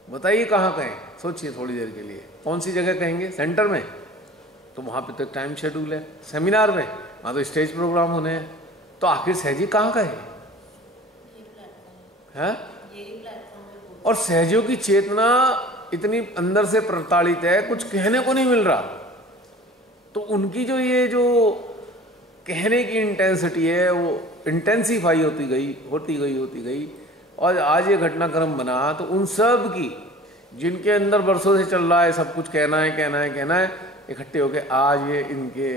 बताइए, कहाँ कहें? सोचिए थोड़ी देर के लिए। कौन सी जगह कहेंगे? सेंटर में, तो वहाँ पे तो टाइम शेड्यूल है। सेमिनार में, वहाँ तो स्टेज प्रोग्राम होने हैं। तो आखिर सहजी कहाँ कहे हैं? और सहजियों की चेतना इतनी अंदर से प्रताड़ित है, कुछ कहने को नहीं मिल रहा। तो उनकी जो ये जो कहने की इंटेंसिटी है वो इंटेंसीफाई होती गई। और आज ये घटनाक्रम बना तो उन सब की, जिनके अंदर बरसों से चल रहा है सब कुछ कहना है, इकट्ठे होके आज ये इनके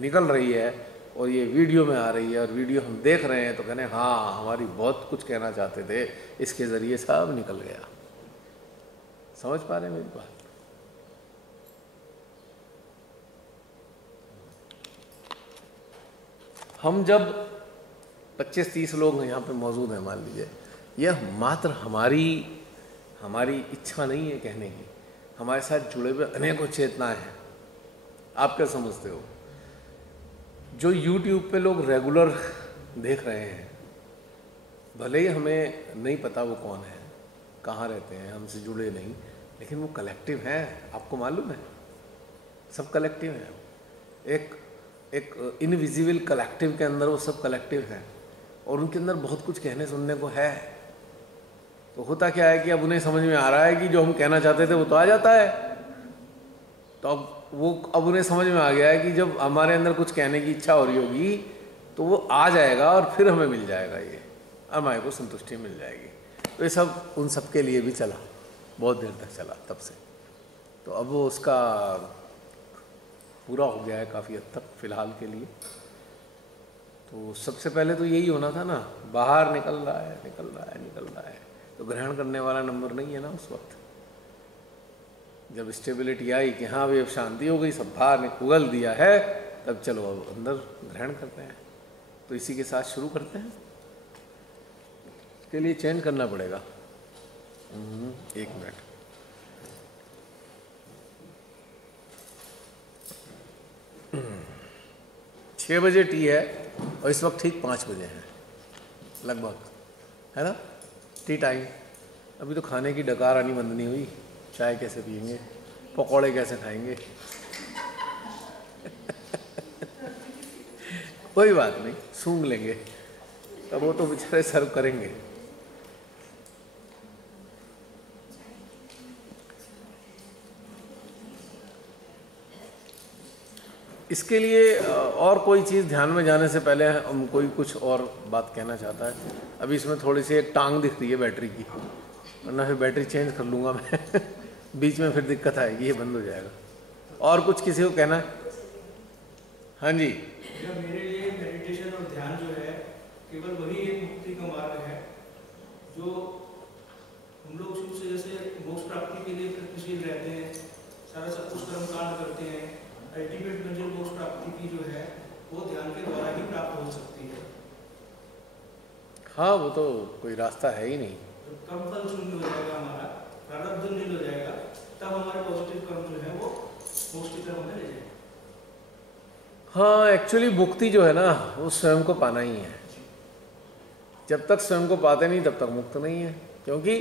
निकल रही है और ये वीडियो में आ रही है, और वीडियो हम देख रहे हैं तो कहने हाँ हमारी बहुत कुछ कहना चाहते थे, इसके ज़रिए सब निकल गया। समझ पा रहे हैं मेरी बात? हम जब 25-30 लोग यहाँ पे मौजूद हैं, मान लीजिए, यह मात्र हमारी इच्छा नहीं है कहने की, हमारे साथ जुड़े हुए अनेकों चेतनाएं हैं। आप क्या समझते हो? जो YouTube पे लोग रेगुलर देख रहे हैं, भले ही हमें नहीं पता वो कौन है, कहाँ रहते हैं, हमसे जुड़े नहीं, लेकिन वो कलेक्टिव हैं। आपको मालूम है सब कलेक्टिव हैं। एक इनविजिबल कलेक्टिव के अंदर वो सब कलेक्टिव हैं, और उनके अंदर बहुत कुछ कहने सुनने को है। तो होता क्या है कि अब उन्हें समझ में आ रहा है कि जो हम कहना चाहते थे वो तो आ जाता है। तो अब उन्हें समझ में आ गया है कि जब हमारे अंदर कुछ कहने की इच्छा हो रही होगी तो वो आ जाएगा और फिर हमें मिल जाएगा, ये हमारे को संतुष्टि मिल जाएगी। तो ये सब उन सब के लिए भी चला, बहुत देर तक चला तब से। तो अब वो उसका पूरा हो गया है काफ़ी हद तक फ़िलहाल के लिए। तो सबसे पहले तो यही होना था ना, बाहर निकल रहा है, तो ग्रहण करने वाला नंबर नहीं है ना उस वक्त। जब स्टेबिलिटी आई कि हाँ भाई अब शांति हो गई, सब बाहर ने उगल दिया है, तब चलो अब अंदर ग्रहण करते हैं। तो इसी के साथ शुरू करते हैं। इसके लिए चेंज करना पड़ेगा। 1 मिनट। छः बजे टी है और इस वक्त ठीक 5 बजे हैं लगभग, है ना टी टाइम। अभी तो खाने की डकार आनी बंद नहीं हुई। चाय कैसे पियेंगे, पकौड़े कैसे खाएंगे? कोई बात नहीं, सूंघ लेंगे, तब वो तो बेचारे सर्व करेंगे। इसके लिए और कोई चीज़ ध्यान में जाने से पहले हम कोई कुछ और बात कहना चाहता है। अभी इसमें थोड़ी सी एक टांग दिख रही है बैटरी की, वरना फिर बैटरी चेंज कर लूँगा मैं बीच में फिर दिक्कत आएगी, ये बंद हो जाएगा। और कुछ किसी को कहना है? हाँ जी। मेरे लिए मेडिटेशन और ध्यान जो है केवल वही एक मुक्ति का मार्ग है जो हम लोग शुरू से जैसे मोक्ष प्राप्ति के लिए प्रयत्नशील रहते हैं, सारा सब कुछ कर्म कांड करते हैं। अल्टीमेट मंजिल मोक्ष प्राप्ति की जो है वो ध्यान के द्वारा ही प्राप्त हो सकती है। हाँ, वो तो कोई रास्ता है ही नहीं। जब कर्म फल शून्य हो जाएगा, हमारा प्रारब्ध नील हो जाएगा, तब हमारे पॉजिटिव कर्म जो है वो मोक्ष की तरफ हमें ले जाएगा। हाँ, एक्चुअली मुक्ति जो है ना, वो स्वयं को पाना ही है। जब तक स्वयं को पाते नहीं तब तक मुक्त नहीं है, क्योंकि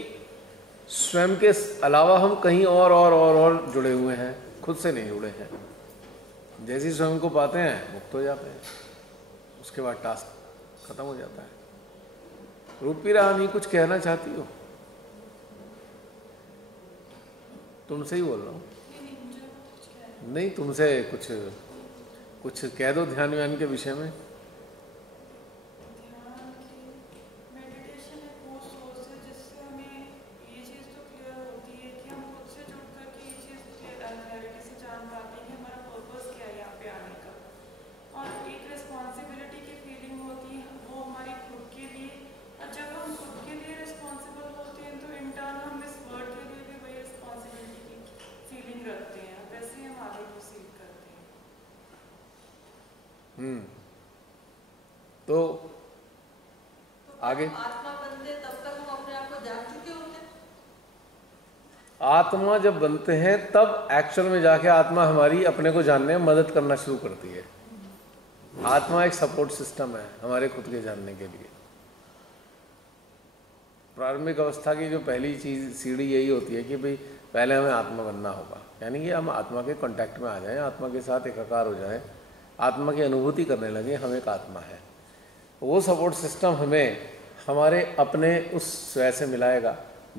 स्वयं के अलावा हम कहीं और जुड़े हुए हैं, खुद से नहीं जुड़े हैं। जैसे ही स्वयं को पाते हैं मुक्त हो जाते हैं, उसके बाद टास्क खत्म हो जाता है। रूपी रानी कुछ कहना चाहती हो? तुमसे ही बोल रहा हूँ। नहीं, तुमसे कुछ कह दो ध्यान व्यान के विषय में। तो आगे आत्मा बनते तब तक हम अपने आप को जान चुके होते हैं। आत्मा जब बनते हैं तब एक्चुअल में जाके आत्मा हमारी अपने को जानने में मदद करना शुरू करती है। आत्मा एक सपोर्ट सिस्टम है हमारे खुद के जानने के लिए। प्रारंभिक अवस्था की जो पहली चीज सीढ़ी यही होती है कि भाई पहले हमें आत्मा बनना होगा, यानी कि हम आत्मा के कांटेक्ट में आ जाएं, आत्मा के साथ एकाकार हो जाएं, आत्मा की अनुभूति करने लगे हम एक आत्मा है। वो सपोर्ट सिस्टम हमें हमारे अपने उस स्वयं से मिलाएगा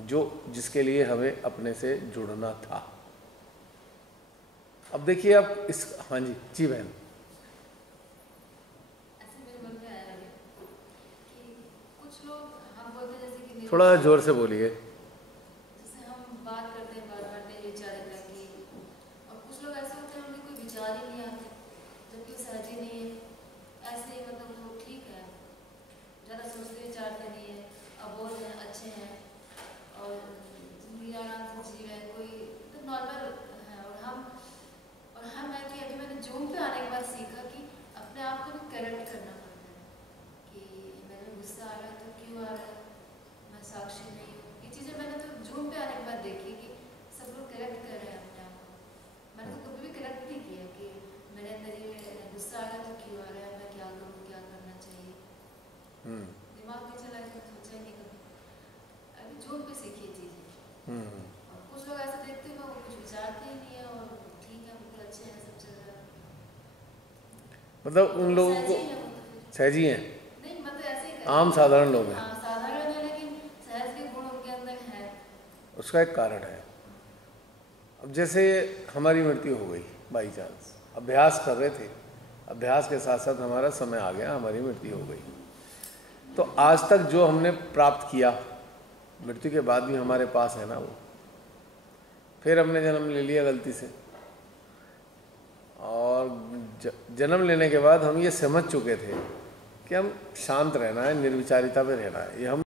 जो जिसके लिए हमें अपने से जुड़ना था। अब देखिए आप इस, हाँ जी जी बहन, थोड़ा जोर से बोलिए। जैसे हम बात करते हैं बार बार विचारिता की, और कुछ लोग ऐसे होते हैं उनके कोई विचार ही नहीं आते, जबकि सहज ही नहीं है, ऐसे ही मतलब वो ठीक है, ज़्यादा सोचते विचारते नहीं है, अबोध हैं, अच्छे हैं और जिंदगी आराम से जी रहे, कोई तो नॉर्मल है। और हम है कि अभी मैंने जूम पे आने के बाद सीखा कि अपने आप को भी करेक्ट करना पड़ता है कि मेरे गुस्सा आ रहा है तो क्यों आ रहा है, साक्षी नहीं हूँ। ये चीज़ें मैंने तो जूम पे आने के बाद देखी कि सब लोग करेक्ट कर रहे हैं अपने आप को। मैंने तो कभी भी करेक्ट नहीं किया कि मेरे अंदर ये गुस्सा आ रहा है तो क्यों आ रहा है, मैं क्या करूँ, क्या करना चाहिए। दिमाग में चला गया, सोचा ही नहीं कभी। अभी जूम पे सीखी चीज़ें। और कुछ लोग ऐसे देखते हैं वो कुछ विचारते ही नहीं है और ठीक है, बिल्कुल अच्छे हैं, सब चल रहा है। मतलब उन लोगों को सहजी हैं, नहीं मतलब ऐसे ही आम साधारण लोग हैं, उसका एक कारण है। अब जैसे हमारी मृत्यु हो गई बाई चांस, अभ्यास कर रहे थे, अभ्यास के साथ साथ हमारा समय आ गया, हमारी मृत्यु हो गई, तो आज तक जो हमने प्राप्त किया मृत्यु के बाद भी हमारे पास है ना वो। फिर हमने जन्म ले लिया गलती से, और जन्म लेने के बाद हम ये समझ चुके थे कि हम शांत रहना है, निर्विचारिता पे रहना है, ये हम